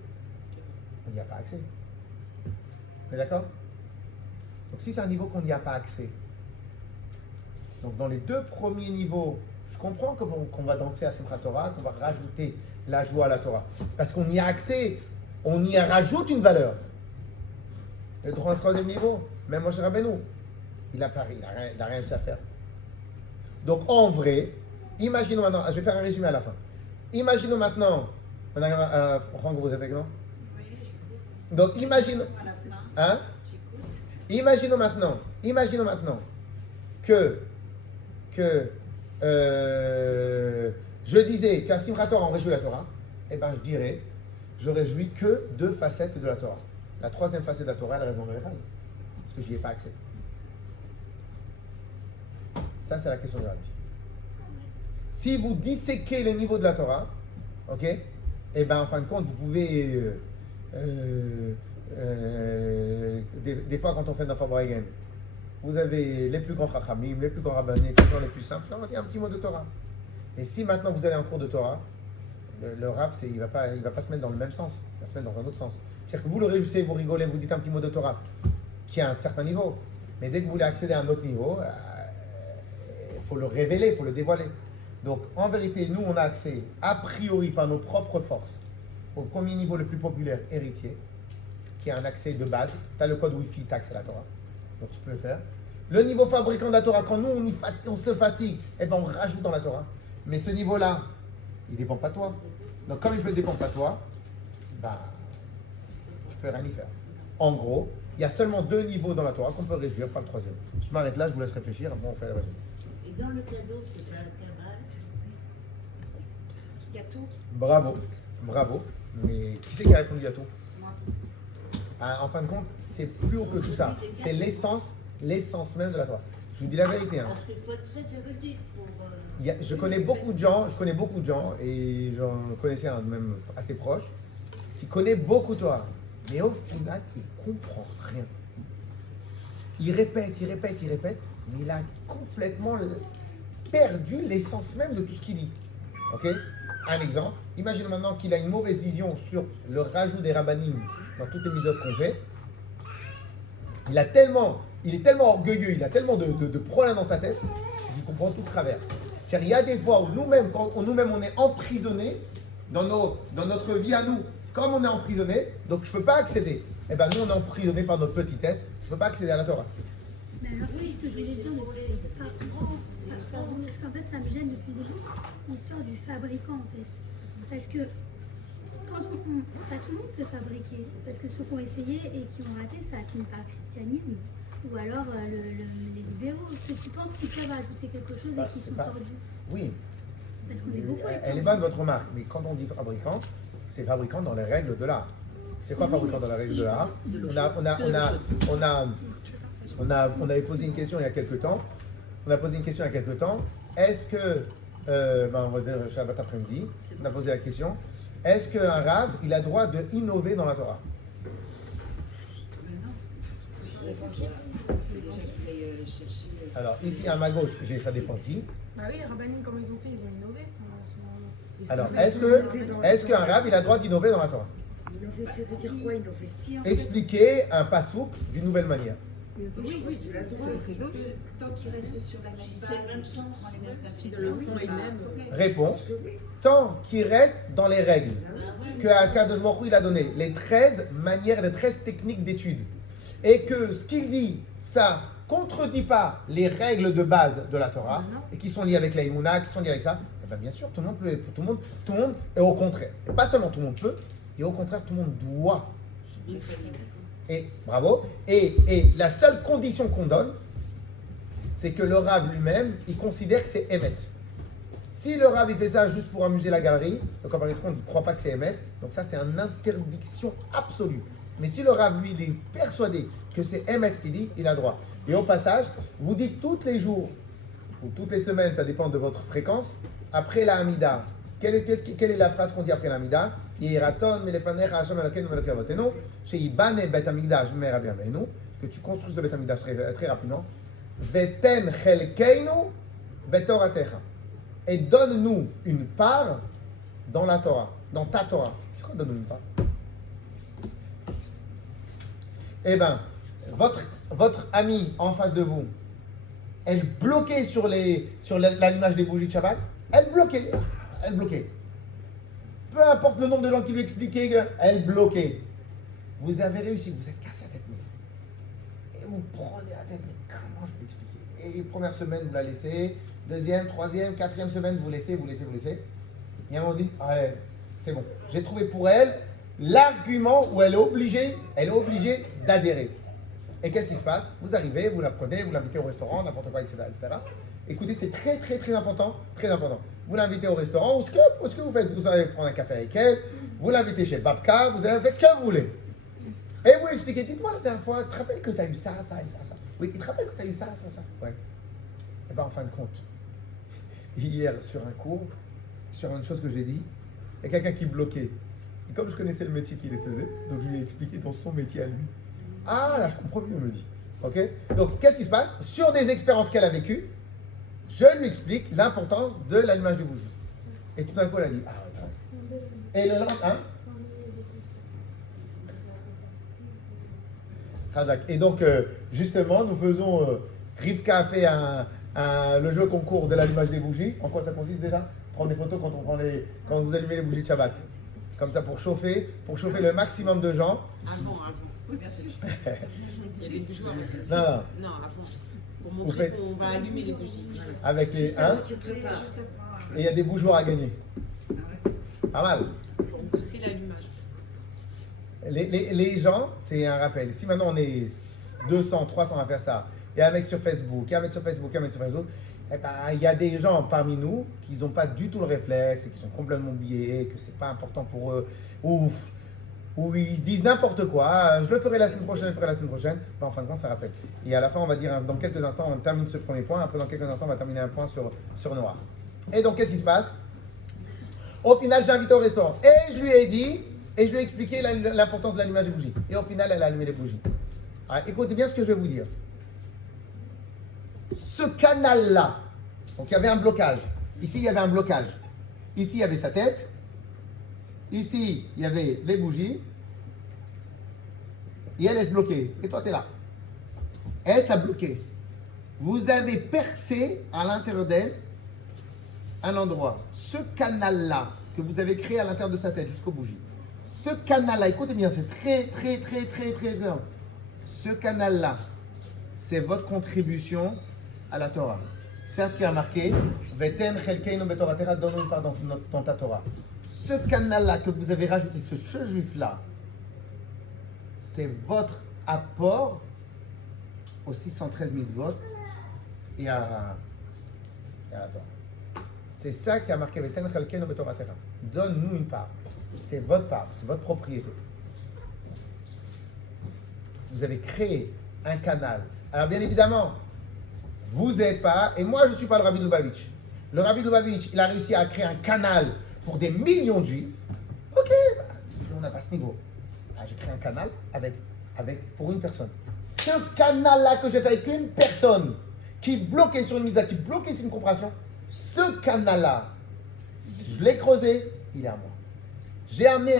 on n'y a pas accès. On est d'accord? Donc si c'est un niveau qu'on n'y a pas accès, donc dans les 2 premiers niveaux, je comprends qu'on va danser à Simchat Torah, qu'on va rajouter la joie à la Torah. Parce qu'on y a accès, on y rajoute une valeur. Le 3e niveau, même Moshe Rabbeinu, il n'a rien réussi à faire. Donc en vrai, imaginons maintenant, je vais faire un résumé à la fin. Imaginons maintenant, Franck, vous êtes avec nous? Oui, j'écoute. Donc imaginons, À la fin, hein? j'écoute. Imaginons maintenant que je disais qu'à Simchat Torah on réjouit la Torah, et ben je dirais, je réjouis que 2 facettes de la Torah. La 3e facette de la Torah, elle reste dans le Héral, parce que j'y ai pas accès. Ça, c'est la question de la vie. Si vous disséquez le niveau de la Torah, ok, et ben en fin de compte, vous pouvez des fois quand on fait Nafar Bragen, vous avez les plus grands Chachamim, les plus grands Rabbanim, les plus simples, on va dire un petit mot de Torah. Et si maintenant vous allez en cours de Torah, le Rav, il va pas se mettre dans le même sens, il va se mettre dans un autre sens. C'est-à-dire que vous le réjouissez, vous rigolez, vous dites un petit mot de Torah qui a un certain niveau. Mais dès que vous voulez accéder à un autre niveau, il faut le révéler, il faut le dévoiler. Donc en vérité, nous on a accès a priori par nos propres forces au premier niveau le plus populaire, héritier, qui a un accès de base. Tu as le code Wi-Fi, tu as accès à la Torah. Donc tu peux le faire. Le niveau fabricant de la Torah, quand nous on se fatigue, eh ben on rajoute dans la Torah. Mais ce niveau-là, il ne dépend pas de toi. Donc comme il ne dépend pas de toi, bah, tu peux rien y faire. En gros, il y a seulement 2 niveaux dans la Torah qu'on peut réjouir, pas le 3e. Je m'arrête là, je vous laisse réfléchir, après on fait le résumé. Et dans le cadeau, c'est un cabane. Gâteau. Bravo. Mais qui c'est qui a répondu à tout? Moi. En fin de compte, c'est plus haut que tout ça. C'est l'essence même de la Torah. Je vous dis la vérité. Hein. Parce qu'il faut être très érudit pour. Je connais beaucoup de gens, et j'en connaissais un même assez proche, qui connaît beaucoup Torah. Mais au final, il ne comprend rien. Il répète, mais il a complètement perdu l'essence même de tout ce qu'il dit. Ok? Un exemple, imagine maintenant qu'il a une mauvaise vision sur le rajout des rabbanim dans toutes les misotes qu'on fait. Il est tellement orgueilleux, il a tellement de problèmes dans sa tête qu'il comprend tout de travers. C'est-à-dire, il y a des fois où nous-mêmes, on est emprisonnés dans notre vie à nous. Comme on est emprisonné, donc je ne peux pas accéder. Eh bien, nous, on est emprisonnés par notre petitesse. Je ne peux pas accéder à la Torah. Mais alors, oui, ce que je voulais dire, parce qu'en fait, ça me gêne depuis le début, l'histoire du fabricant, en fait. Parce que quand pas tout le monde peut fabriquer, parce que ceux qui ont essayé et qui ont raté, ça a fini par le christianisme, ou alors les libéraux, ceux qui pensent qu'ils peuvent ajouter quelque chose et qui sont tordus. Oui. Parce qu'on est beaucoup. Elle est bonne votre remarque, mais quand on dit fabricant, c'est fabricant dans les règles de l'art. C'est quoi fabricant dans les règles de l'art? On avait posé une question il y a quelques temps. Est-ce que, on va dire Shabbat après-midi, on a posé la question. Est-ce qu'un rave, il a le droit d'innover dans la Torah? Alors ici à ma gauche, j'ai ça dépend qui. Bah oui, les rabbinim, comment ils ont fait? Ils ont innové. Alors, est-ce qu'un rave, il a le droit d'innover dans la Torah? Innover, ça veut dire quoi innover? Expliquer un pasouk d'une nouvelle manière. Oui, je pense qu'il a le droit. Tant qu'il reste sur la même base, Le fond est le même. Réponse. Tant qu'il reste dans les règles que Akadosh Baruch Hu, il a donné, les 13 manières, les 13 techniques d'étude, et que ce qu'il dit, ça contredit pas les règles de base de la Torah, et qui sont liées avec la Imuna, qui sont liées avec ça, eh bien, bien sûr, tout le monde peut, tout le monde, et au contraire, et pas seulement tout le monde peut, et au contraire, tout le monde doit. Et bravo. Et la seule condition qu'on donne, c'est que le Rav lui-même, il considère que c'est Emet. Si le Rav il fait ça juste pour amuser la galerie, donc en vérité, on ne croit pas que c'est Emet, donc ça c'est une interdiction absolue. Mais si le Rav, lui, il est persuadé que c'est Emet ce qu'il dit, il a droit. Et au passage, vous dites tous les jours, ou toutes les semaines, ça dépend de votre fréquence, après la Hamida. Quelle est la phrase qu'on dit après la Hamida? Que tu construises le Bet Hamikdash très rapidement. Veten chelkeinu betoratecha. Et donne-nous une part dans la Torah, dans ta Torah. C'est quoi donne-nous une part? Eh bien, votre amie en face de vous, elle bloquait sur l'allumage des bougies de Shabbat. Elle bloquait. Peu importe le nombre de gens qui lui expliquaient, elle bloquait. Vous avez réussi, vous êtes cassé la tête. Et vous prenez la tête, mais comment je peux expliquer? Et première semaine, vous la laissez. Deuxième, troisième, quatrième semaine, vous laissez. Et on dit, allez, c'est bon. J'ai trouvé pour elle l'argument où elle est obligée d'adhérer. Et qu'est-ce qui se passe? Vous arrivez, vous la prenez, vous l'invitez au restaurant, n'importe quoi, etc. Écoutez, c'est très, très, très important, très important. Vous l'invitez au restaurant, ou ce que vous faites, vous allez prendre un café avec elle, vous l'invitez chez Babka, vous allez faire ce que vous voulez. Et vous lui expliquez, dites-moi la dernière fois, tu te rappelles que tu as eu ça, ça et ça, ça. Oui, il te rappelle que tu as eu ça, ça, ça. Ouais. Et bien, en fin de compte, hier, sur un cours, sur une chose que j'ai dit, il y a quelqu'un qui bloquait. Et comme je connaissais le métier qu'il faisait, donc je lui ai expliqué dans son métier à lui. Ah, là, je comprends mieux, on me dit. Ok? Donc, qu'est-ce qui se passe? Sur des expériences qu'elle a vécues, je lui explique l'importance de l'allumage des bougies. Et tout d'un coup, elle a dit, ah, ouais. Et le lendemain, Khazak. Et donc, justement, nous faisons, Rivka a fait le jeu concours de l'allumage des bougies. En quoi ça consiste déjà? Prendre des photos quand vous allumez les bougies de Shabbat. Comme ça, pour chauffer le maximum de gens. Avant. Oui, bien sûr. Il y a des bougies Non, avant. Pour montrer qu'on va allumer les bougies. Avec les 1. Et il y a des bougeoirs à gagner. Pas mal. Pour booster l'allumage. Les gens, c'est un rappel. Si maintenant on est 200, 300 à faire ça, et un mec sur Facebook, et un mec sur Facebook, eh ben, il y a des gens parmi nous qui n'ont pas du tout le réflexe et qui sont complètement oubliés, que c'est pas important pour eux, ou ils se disent n'importe quoi, je le ferai la semaine prochaine, ben, en fin de compte ça rappelle. Et à la fin on va dire, dans quelques instants on termine ce premier point, après dans quelques instants on va terminer un point sur Noir. Et donc qu'est-ce qui se passe? Au final j'ai invité au restaurant, et je lui ai dit, et je lui ai expliqué l'importance de l'allumage des bougies. Et au final elle a allumé les bougies. Alors, écoutez bien ce que je vais vous dire. Ce canal-là, donc il y avait un blocage. Ici, il y avait un blocage. Ici, il y avait sa tête. Ici, il y avait les bougies. Et elle se bloquait. Et toi, tu es là. Elle s'est bloquée. Vous avez percé à l'intérieur d'elle un endroit. Ce canal-là que vous avez créé à l'intérieur de sa tête jusqu'aux bougies. Ce canal-là, écoutez bien, c'est très. Ce canal-là, c'est votre contribution à la Torah. Certes, qui a marqué Veten chelkeinu betoratera, donne-nous une part dans ta Torah. Ce canal-là que vous avez rajouté, ce juif-là, c'est votre apport aux 613 mitzvot et à la Torah. C'est ça qui a marqué Veten chelkeinu betoratera. Donne-nous une part. C'est votre part, c'est votre propriété. Vous avez créé un canal. Alors bien évidemment, vous n'êtes pas, et moi je ne suis pas le Rabbi de Lubavitch. Le Rabbi de Lubavitch, il a réussi à créer un canal pour des millions de juifs. Ok, on n'a pas ce niveau. Ah, j'ai créé un canal pour une personne. Ce canal-là que j'ai fait avec une personne qui bloquait sur une mise à, qui bloquait sur une compréhension, ce canal-là, je l'ai creusé, il est à moi. J'ai amené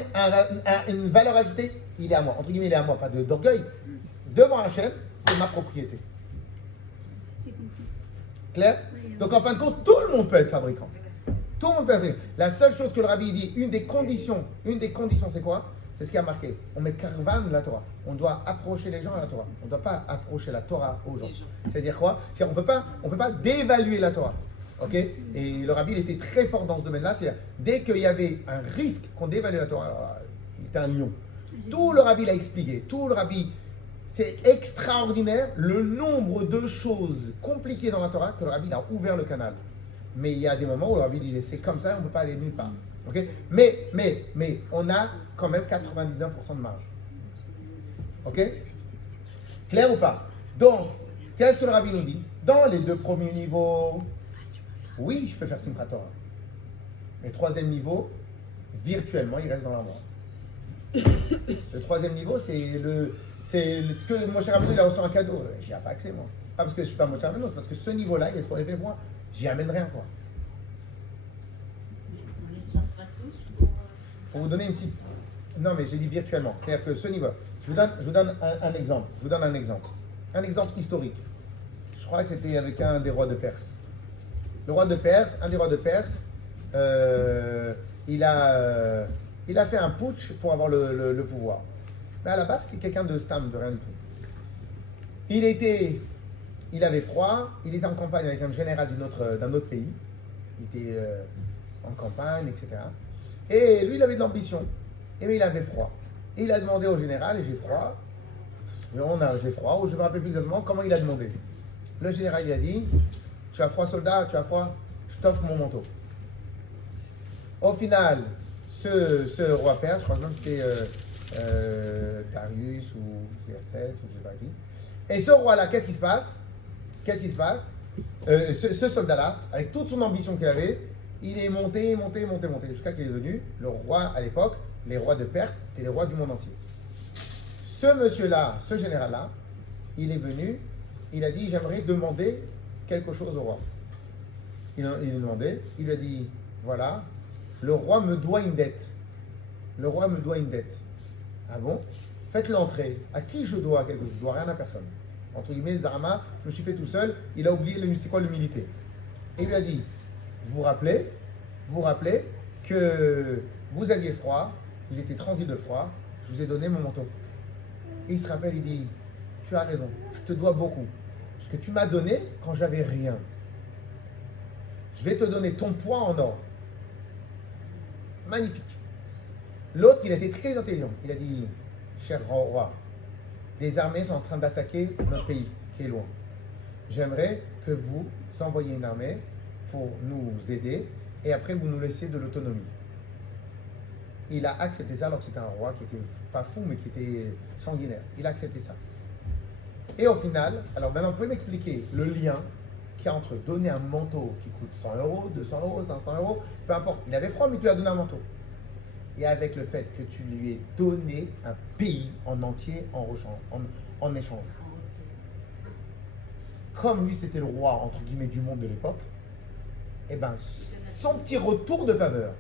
une valeur ajoutée, il est à moi. Entre guillemets, il est à moi, pas d'orgueil. Devant Hachem, c'est ma propriété. J'ai compris. Clair? Donc en fin de compte, tout le monde peut être fabricant. Tout le monde peut être fabricant. La seule chose que le Rabbi dit, une des conditions, c'est quoi? C'est ce qui a marqué. On met karvan la Torah. On doit approcher les gens à la Torah. On ne doit pas approcher la Torah aux gens. C'est-à-dire quoi? C'est-à-dire on peut pas dévaluer la Torah. Ok? Et le Rabbi, il était très fort dans ce domaine-là. C'est-à-dire, dès qu'il y avait un risque qu'on dévalue la Torah, alors, il était un lion. Tout le Rabbi l'a expliqué. Tout le Rabbi, c'est extraordinaire le nombre de choses compliquées dans la Torah que le Rabbi a ouvert le canal. Mais il y a des moments où le Rabbi disait, c'est comme ça, on ne peut pas aller nulle part. Ok? Mais on a quand même 99% de marge. Ok? Clair ou pas? Donc, qu'est-ce que le Rabbi nous dit? Dans les 2 premiers niveaux, oui, je peux faire Simchat Torah. Mais 3e niveau, virtuellement, il reste dans l'armoire. Le 3e niveau, c'est ce que Moshe Rabbeinu, il a reçu un cadeau. J'y ai pas accès, moi. Pas parce que je suis pas Moshe Rabbeinu, c'est parce que ce niveau-là, il est trop élevé pour moi. J'y amène rien, quoi. On les sort pas tous Pour vous donner une petite... Non, mais j'ai dit virtuellement. C'est-à-dire que ce niveau... Je vous donne un exemple. Je vous donne un exemple. Un exemple historique. Je crois que c'était avec un des rois de Perse. Le roi de Perse, un des rois de Perse, il a fait un putsch pour avoir le pouvoir. Mais à la base, c'était quelqu'un de stam, de rien du tout. Il avait froid, il était en campagne avec un général d'un autre pays. Il était en campagne, etc. Et lui, il avait de l'ambition. Et mais il avait froid. Et il a demandé au général, et j'ai froid. J'ai froid, ou je ne me rappelle plus exactement comment il a demandé. Le général, il a dit, tu as froid soldat, tu as froid, je t'offre mon manteau. Au final, ce roi perse, je crois même que c'était Darius ou Xerxès, ou je ne sais pas qui. Et ce roi-là, qu'est-ce qui se passe? Ce soldat-là, avec toute son ambition qu'il avait, il est monté, jusqu'à qu'il est devenu le roi à l'époque. Les rois de Perse, c'était les rois du monde entier. Ce monsieur-là, ce général-là, il est venu, il a dit, j'aimerais demander quelque chose au roi. Il a demandé, il lui a dit, voilà, le roi me doit une dette. Ah bon? Faites l'entrée. À qui je dois quelque chose? Je dois rien à personne. Entre guillemets, Zarama, je me suis fait tout seul, il a oublié c'est quoi l'humilité. Et il lui a dit, vous vous rappelez que vous aviez froid, vous étiez transi de froid, je vous ai donné mon manteau. Et il se rappelle, il dit, tu as raison, je te dois beaucoup. Ce que tu m'as donné quand j'avais rien. Je vais te donner ton poids en or. Magnifique. L'autre, il a été très intelligent. Il a dit, cher roi, des armées sont en train d'attaquer notre pays, qui est loin. J'aimerais que vous envoyiez une armée pour nous aider et après vous nous laissiez de l'autonomie. Il a accepté ça alors que c'était un roi qui était pas fou mais qui était sanguinaire. Il a accepté ça. Et au final, alors maintenant vous pouvez m'expliquer le lien qu'il y a entre donner un manteau qui coûte 100 €, 200 €, 500 €, peu importe. Il avait froid mais tu lui as donné un manteau. Et avec le fait que tu lui aies donné un pays en entier en échange. comme lui c'était le roi entre guillemets du monde de l'époque, et ben son petit retour de faveur,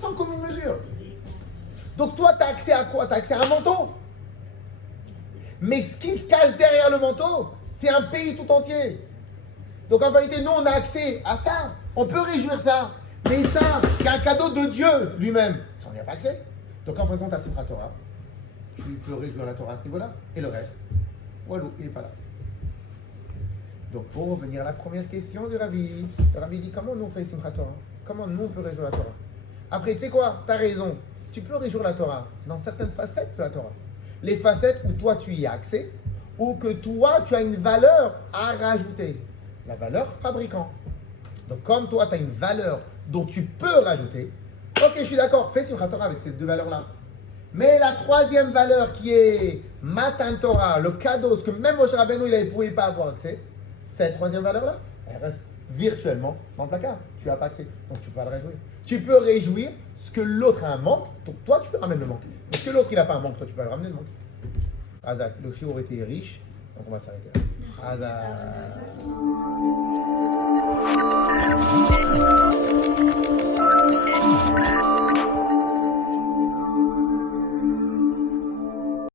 sans commune mesure. Donc toi, tu as accès à quoi? Tu as accès à un manteau. Mais ce qui se cache derrière le manteau, c'est un pays tout entier. Donc en vérité, nous, on a accès à ça. On peut réjouir ça. Mais ça, c'est un cadeau de Dieu lui-même. Ça, on n'y a pas accès. Donc en fin de compte, à Simchat Torah, tu peux réjouir la Torah à ce niveau-là. Et le reste, voilà, il n'est pas là. Donc pour revenir à la première question du Rabbi, le Rabbi dit comment nous on fait Simchat Torah? Comment nous on peut réjouir la Torah? Après, tu sais quoi? Tu as raison. Tu peux réjouir la Torah dans certaines facettes de la Torah. Les facettes où toi tu y as accès, ou que toi tu as une valeur à rajouter. La valeur fabricant. Donc comme toi tu as une valeur dont tu peux rajouter, ok je suis d'accord, fais Simchat Torah avec ces deux valeurs-là. Mais la troisième valeur qui est Matan Torah, le cadeau, ce que même Moshe Rabbeinu il ne pouvait pas avoir accès, cette troisième valeur-là, elle reste virtuellement dans le placard. Tu n'as pas accès, donc tu ne peux pas le réjouir. Tu peux réjouir ce que l'autre a un manque, donc toi tu peux ramener le manque. Mais ce que l'autre il n'a pas un manque, toi tu peux le ramener le manque. Azak, le shiur était riche, donc on va s'arrêter là. Azak.